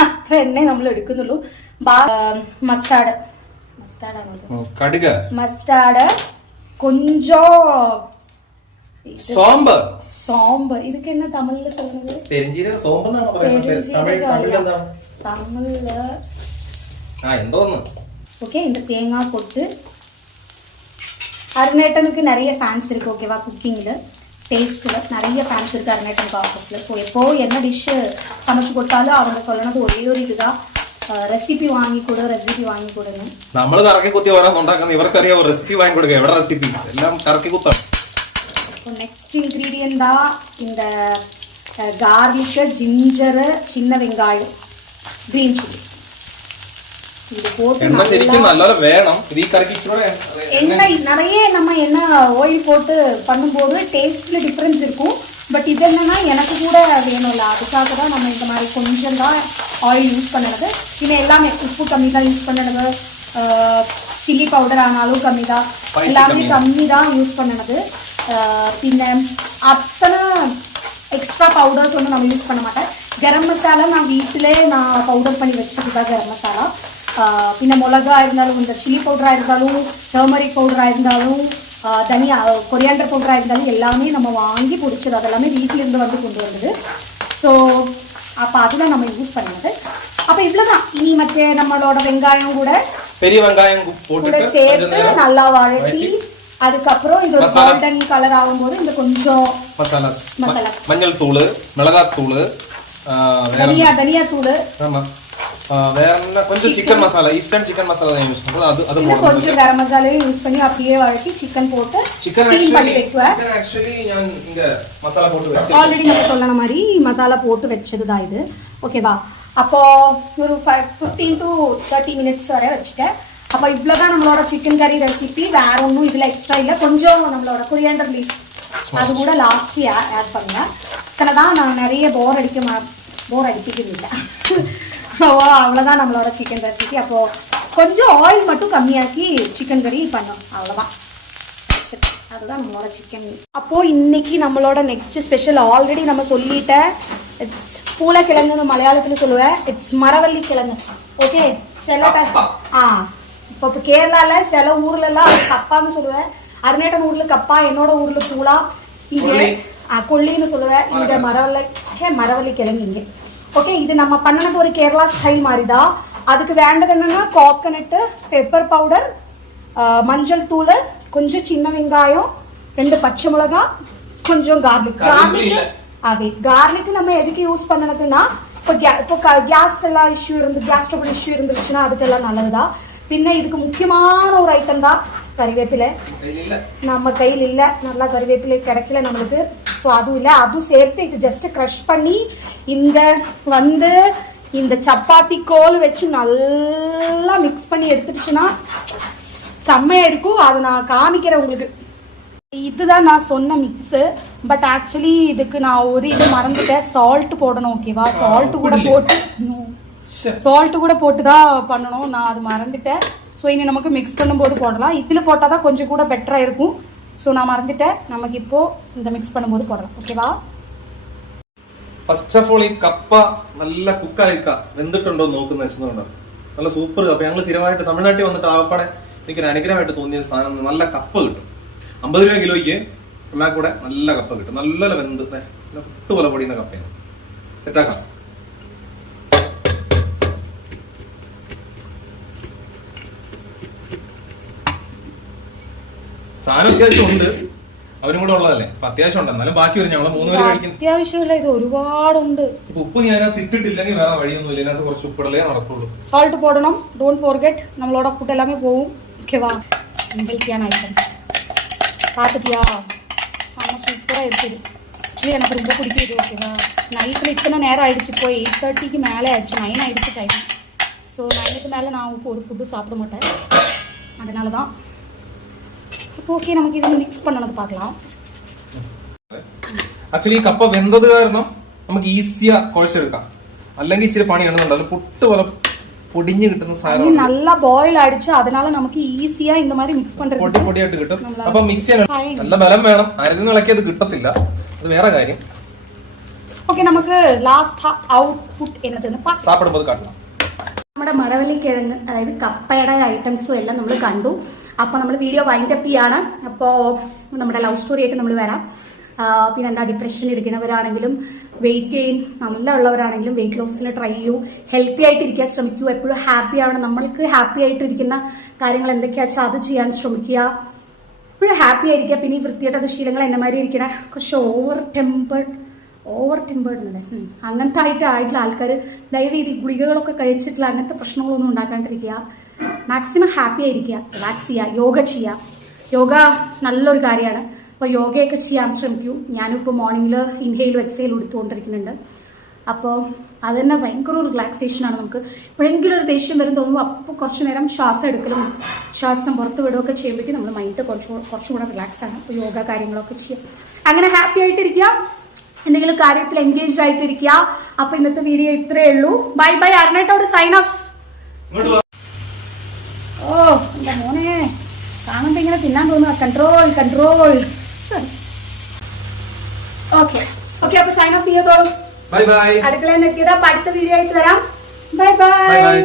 അത്ര എണ്ണ നമ്മൾ എടുക്കുന്നുള്ളൂ. മസ്റ്റാർഡ് കൊഞ്ചോ സോമ്പ് ഇതൊക്കെ എന്നാ തമിഴില് തമിഴില് ஓகே. இந்த தேங்காய் போட்டு அருணேட்டனுக்கு நிறைய ஃபேன்ஸ் இருக்குது ஓகேவா. குக்கிங்கில் டேஸ்ட்டில் நிறைய ஃபேன்ஸ் இருக்குது அருணேட்டனுக்கு ஆஃபீஸில். ஸோ எப்போ என்ன டிஷ்ஷு சமைச்சு கொடுத்தாலும் அவங்க சொல்லണത് ஒரே ஒரு இதுதான், റെസിപ്പി വാങ്ങിക്കൊടുന്ന്. നമ്മൾ കറക്കി കുത്തി ഓരോന്നുണ്ടാക്കുന്നത് ഇവർക്കറിയാം. റെസിപ്പി വാങ്ങിക്കൊടുക്കുക, എവിടെ റെസിപ്പി എല്ലാം കറക്കി കുത്താം. நெக்ஸ்ட் இன்க்ரீடியன்ட் தான் இந்த கார்லிக்கு, ஜிஞ்சரு, சின்ன வெங்காயம், கிரீன் சில்லி. இது போட்டு நிறைய நம்ம என்ன ஆயில் போட்டு பண்ணும்போது டேஸ்ட்ல டிஃபரன்ஸ் இருக்கும். பட் இது என்னன்னா எனக்கு கூட வேணும்ல, அதுக்காக தான் நம்ம இந்த மாதிரி கொஞ்சம் தான் ஆயில் யூஸ் பண்ணுறது. இன்னும் எல்லாமே உப்பு கம்மி தான் யூஸ் பண்ணுறது, சில்லி பவுடர் ஆனாலும் கம்மி தான், எல்லாமே கம்மி தான் யூஸ் பண்ணுறது. പിന്നെ അത്ര എക്സ്ട്രാ പൗഡേഴ്സ് ഒന്നും നമ്മൾ യൂസ് பண்ண மாட்டேன். ഗരം മസാല நான் வீட்டிலே நான் பவுடர் பண்ணி வச்சுருக்கேன் ഗരം மசாலா. പിന്നെ മുളകാக இருந்தாலும் இந்த சில்லி பவுடராக இருந்தாலும் டர்மரிக் பவுடராக இருந்தாலும் தனியா கொரியாண்டர் பவுடராக இருந்தாலும் எல்லாமே நம்ம வாங்கி பிடிச்சது, அதெல்லாமே வீட்டிலேருந்து வந்து கொண்டு வந்தது. ஸோ அப்போ அதில் நம்ம யூஸ் பண்ணது. அப்போ இவ்வளோதான். இனி மற்ற நம்மளோட வெங்காயம் கூட பெரிய வெங்காயம் கூட சேர்த்து நல்லா வழட்டி அதுக்கப்புறம் இந்த ஒரு கோல்டன் கலர் ஆகும்போது இந்த கொஞ்சம் மசாலாஸ் மசாலா, மஞ்சள் தூள், மிளகாய் தூள், தனியா தூள், ஆமா வேற என்ன கொஞ்சம் chicken masala, eastern chicken masala தான் யூஸ் பண்றது. அது போடுறோம். கொஞ்சம் கரம் மசாலாவை யூஸ் பண்ணி அப்படியே வதக்கி சிக்கன் போட்டு ஸ்டீம் பண்ணி வைக்குவேன். ஆக்சுவலி நான் இங்க மசாலா போட்டு வச்சேன். ஆல்ரெடி நம்ம சொன்ன மாதிரி மசாலா போட்டு வச்சதுதான் இது. ஓகேவா? அப்போ ஒரு 15 to 30 மினிட்ஸ் வரை வச்சுட்டேன். அப்போ இவ்வளோதான் நம்மளோட சிக்கன் கறி ரெசிபி. வேற ஒன்றும் இதில் எக்ஸ்ட்ரா இல்லை. கொஞ்சம் நம்மளோட கொரியாண்டர் லீஃப் அது கூட லாஸ்ட் ஆட் பண்ணுவேன். தான் நான் நிறைய போர் அடிக்கிறது இல்லை. அவ்வளோதான் நம்மளோட சிக்கன் ரெசிபி. அப்போது கொஞ்சம் ஆயில் மட்டும் கம்மியாக்கி சிக்கன் கறி பண்ணோம், அவ்வளோதான். அதுதான் நம்மளோட சிக்கன். அப்போது இன்னைக்கு நம்மளோட நெக்ஸ்ட் ஸ்பெஷல் ஆல்ரெடி நம்ம சொல்லிட்டேன். இட்ஸ் பூளைக்கிழங்குன்னு மலையாளத்தில் சொல்லுவேன். இட்ஸ் மரவள்ளி கிழங்கு. ஓகே, இப்போ கேரளாவில் சில ஊர்லலாம் அது கப்பான்னு சொல்லுவேன். அருணேட்டன் ஊரில் கப்பா, என்னோட ஊரில் பூளா, இங்கே கொல்லின்னு சொல்லுவேன். இங்கே மரவள்ளி கிழங்கு இங்கே. ஓகே, இது நம்ம பண்ணது ஒரு கேரளா ஸ்டைல் மாதிரி தான். அதுக்கு வேண்டது என்னன்னா கோகனட்டு, பெப்பர் பவுடர், மஞ்சள் தூள், கொஞ்சம் சின்ன வெங்காயம், 2 பச்சை மிளகாய், கொஞ்சம் கார்லிக் நம்ம எதுக்கு யூஸ் பண்ணதுன்னா இப்போ கேஸ் எல்லாம் இஷ்யூ கேஸ் ட்ரபிள் இஷ்யூ இருந்துச்சுன்னா அதுக்கெல்லாம் நல்லதுதான். பின்ன இதுக்கு முக்கியமான ஒரு ஐட்டம் தான் கறிவேப்பிலை. நம்ம கையில் இல்லை, நல்லா கறிவேப்பிலை கிடைக்கல நம்மளுக்கு. ஸோ அதுவும் இல்லை, அதுவும் சேர்த்து இது ஜஸ்ட் க்ரஷ் பண்ணி இந்த சப்பாத்தி கோல் வச்சு நல்லா மிக்ஸ் பண்ணி எடுத்துடுச்சுன்னா செம்மையா இருக்கும். அதை நான் காமிக்கிறேன் உங்களுக்கு. இதுதான் நான் சொன்ன மிக்ஸு. பட் ஆக்சுவலி இதுக்கு நான் ஒரு இது மறந்துட்டேன், சால்ட் போடணும். ஓகேவா? சால்ட் கூட போட்டு தான் பண்ணணும். நான் அது மறந்துட்டேன். ஸோ இனி நமக்கு மிக்ஸ் பண்ணும்போது போடலாம். இதில் போட்டால் தான் கொஞ்சம் கூட பெட்டராக இருக்கும். ஸோ நான் மறந்துட்டேன். நமக்கு இப்போ இந்த மிக்ஸ் பண்ணும்போது போடலாம். ஓகேவா? ഫസ്റ്റ് ഓഫ് ഓൾ ഈ കപ്പ നല്ല കുക്കായിക്ക വെന്തിട്ടുണ്ടോ നോക്കുന്ന വെച്ചിട്ടുണ്ടോ നല്ല സൂപ്പർ കപ്പ. ഞങ്ങൾ സ്ഥിരമായിട്ട് തമിഴ്നാട്ടിൽ വന്നിട്ട് ആവപ്പാടെ എനിക്കൊരു അനുഗ്രഹമായിട്ട് തോന്നിയ സാധനം നല്ല കപ്പ കിട്ടും. 50 രൂപ കിലോയ്ക്ക് കൂടെ നല്ല കപ്പ കിട്ടും. നല്ല വെന്ത് പുട്ടുപോലെ പൊടിയുന്ന കപ്പയാണ്. സെറ്റാക്കാം. സാധനം അത്യാവശ്യം ഉണ്ട്, അവരും കൂടെ ഉള്ളതല്ലേ, അപ്പൊ അത്യാവശ്യം ഉണ്ട്. എന്നാലും ബാക്കി വരും. ഞങ്ങള് 3 പേര് കഴിക്കും. അത്യാവശ്യമില്ല, ഇത് ഒരുപാടുണ്ട്. ഇപ്പൊ ഉപ്പ് ഞാൻ അതിനകത്ത് ഇട്ടിട്ടില്ലെങ്കിൽ വേറെ വഴിയൊന്നും ഇല്ല. ഇതിനകത്ത് കുറച്ച് ഉപ്പിടലേ നടക്കുള്ളൂ. സാൾട്ട് പോടണം, ഡോണ്ട് ഫോർഗെറ്റ്. നമ്മളോட ഫുഡ് எல்லாமே போகும். ஓகேவா? ஹெல்த்தியான ஐட்டம் பார்த்துட்டியா? செம்ம சூப்பராக இருக்குது. ஆக்சுவலி எனக்கு ரொம்ப பிடிக்குது. ஓகேவா? நைட்டில் இத்தனை நேரம் ஆயிடுச்சு. இப்போ 8:30க்கு மேலே ஆயிடுச்சு, 9 ஆயிடுச்சு டைம். ஸோ 9க்கு மேலே நான் ஒரு ஃபுட்டும் சாப்பிட மாட்டேன். அதனால தான். അപ്പോൾ ഓക്കെ, നമുക്ക് ഇത് മിക്സ് பண்ணது பார்க்கலாம். ആക്ച്വലി കപ്പ വെന്തത് കാരണം നമുക്ക് ഈസിയാ കുഴച്ചെടുക്കാം. അല്ലെങ്കിൽ ഇച്ചിരി പണിയാണെന്നുണ്ടല്ലോ, പുട്ട് പോലെ പൊടിഞ്ഞു കിട്ടുന്ന സാധനം നല്ല ബോയിൽ ആയിடுச்சு. அதனால നമുക്ക് ഈസിയാ இந்த மாதிரி മിക്സ് பண்றது പൊടിയായിട്ട് കിട്ടും. അപ്പൊ മിക്സ് ചെയ്യാൻ നല്ല ബലം വേണം. അരന്ന് ഇളക്കിയത് കിട്ടത്തില്ല, അത് വേറെ കാര്യം. ഓക്കെ, നമുക്ക് ലാസ്റ്റ് ഔട്ട്പുട്ട് എന്നതെന്ന് സാപ്പിടുമ്പോൾ കാട്ടണം. നമ്മുടെ മരവള്ളി കിഴങ്ങ്, അതായത് കപ്പയുടെ ഐറ്റംസും എല്ലാം നമ്മൾ കണ്ടു. അപ്പോൾ നമ്മൾ വീഡിയോ വൈൻഡ് അപ്പ് ചെയ്യാണ്. അപ്പോൾ നമ്മുടെ ലവ് സ്റ്റോറി ആയിട്ട് നമ്മൾ വരാം. പിന്നെ എന്താ, ഡിപ്രഷനിൽ ഇരിക്കുന്നവരാണെങ്കിലും വെയിറ്റ് ഗെയിൻ നല്ല ഉള്ളവരാണെങ്കിലും വെയിറ്റ് ലോസിൽ ട്രൈ ചെയ്യൂ. ഹെൽത്തി ആയിട്ടിരിക്കാൻ ശ്രമിക്കൂ. എപ്പോഴും ഹാപ്പി ആവണം. നമ്മൾക്ക് ഹാപ്പി ആയിട്ടിരിക്കുന്ന കാര്യങ്ങൾ എന്തൊക്കെയാണെന്ന് വെച്ചാൽ അത് ചെയ്യാൻ ശ്രമിക്കുക. എപ്പോഴും ഹാപ്പി ആയിരിക്കുക. പിന്നെ ഈ വൃത്തിയായിട്ടത് ശീലങ്ങൾ എന്നെമാതിരി ഇരിക്കണേ കുറച്ച് ഓവർ ടെമ്പേർഡ് എന്നല്ലേ, അങ്ങനത്തെ ആയിട്ടുള്ള ആൾക്കാർ ദയവേത് ഗുളികകളൊക്കെ കഴിച്ചിട്ടില്ല, അങ്ങനത്തെ പ്രശ്നങ്ങളൊന്നും ഉണ്ടാക്കാണ്ടിരിക്കുക. മാക്സിമം ഹാപ്പി ആയിരിക്കുക, റിലാക്സ് ചെയ്യുക, യോഗ ചെയ്യുക. യോഗ നല്ലൊരു കാര്യമാണ്. അപ്പോൾ യോഗയൊക്കെ ചെയ്യാൻ ശ്രമിക്കൂ. ഞാനിപ്പോൾ മോർണിംഗിൽ ഇൻഹെയിലും എക്സെയിലും എടുത്തുകൊണ്ടിരിക്കുന്നുണ്ട്. അപ്പോൾ അത് തന്നെ ഭയങ്കര ഒരു റിലാക്സേഷനാണ്. നമുക്ക് എപ്പോഴെങ്കിലും ഒരു ദേഷ്യം വരും തോന്നുമ്പോൾ അപ്പോൾ കുറച്ച് നേരം ശ്വാസം എടുക്കലും ശ്വാസം പുറത്ത് വിടുകയൊക്കെ ചെയ്യുമ്പോഴേക്കും നമ്മുടെ മൈൻഡ് കുറച്ചുകൂടെ റിലാക്സാണ്. അപ്പോൾ യോഗ കാര്യങ്ങളൊക്കെ ചെയ്യാം. അങ്ങനെ ഹാപ്പി ആയിട്ടിരിക്കുക, എന്തെങ്കിലും കാര്യത്തിൽ എൻഗേജ് ആയിട്ടിരിക്കുക. അപ്പോൾ ഇന്നത്തെ വീഡിയോ ഇത്രയേ ഉള്ളൂ. Bye bye. അരുണേട്ട ഒരു സൈൻ ഓഫ്. ഓ എൻ്റെ മോനെ കാണുമ്പോൾ ഇങ്ങനെ തിന്നാൻ തോന്നുക. കൺട്രോൾ. ഓക്കെ, അപ്പോൾ സൈൻ ഓഫ് ചെയ്തോളൂ. Bye bye. അടുക്കളയിൽ നിൽക്കിയത്. അപ്പോൾ അടുത്ത വീഡിയോ ആയിട്ട് വരാം. Bye bye.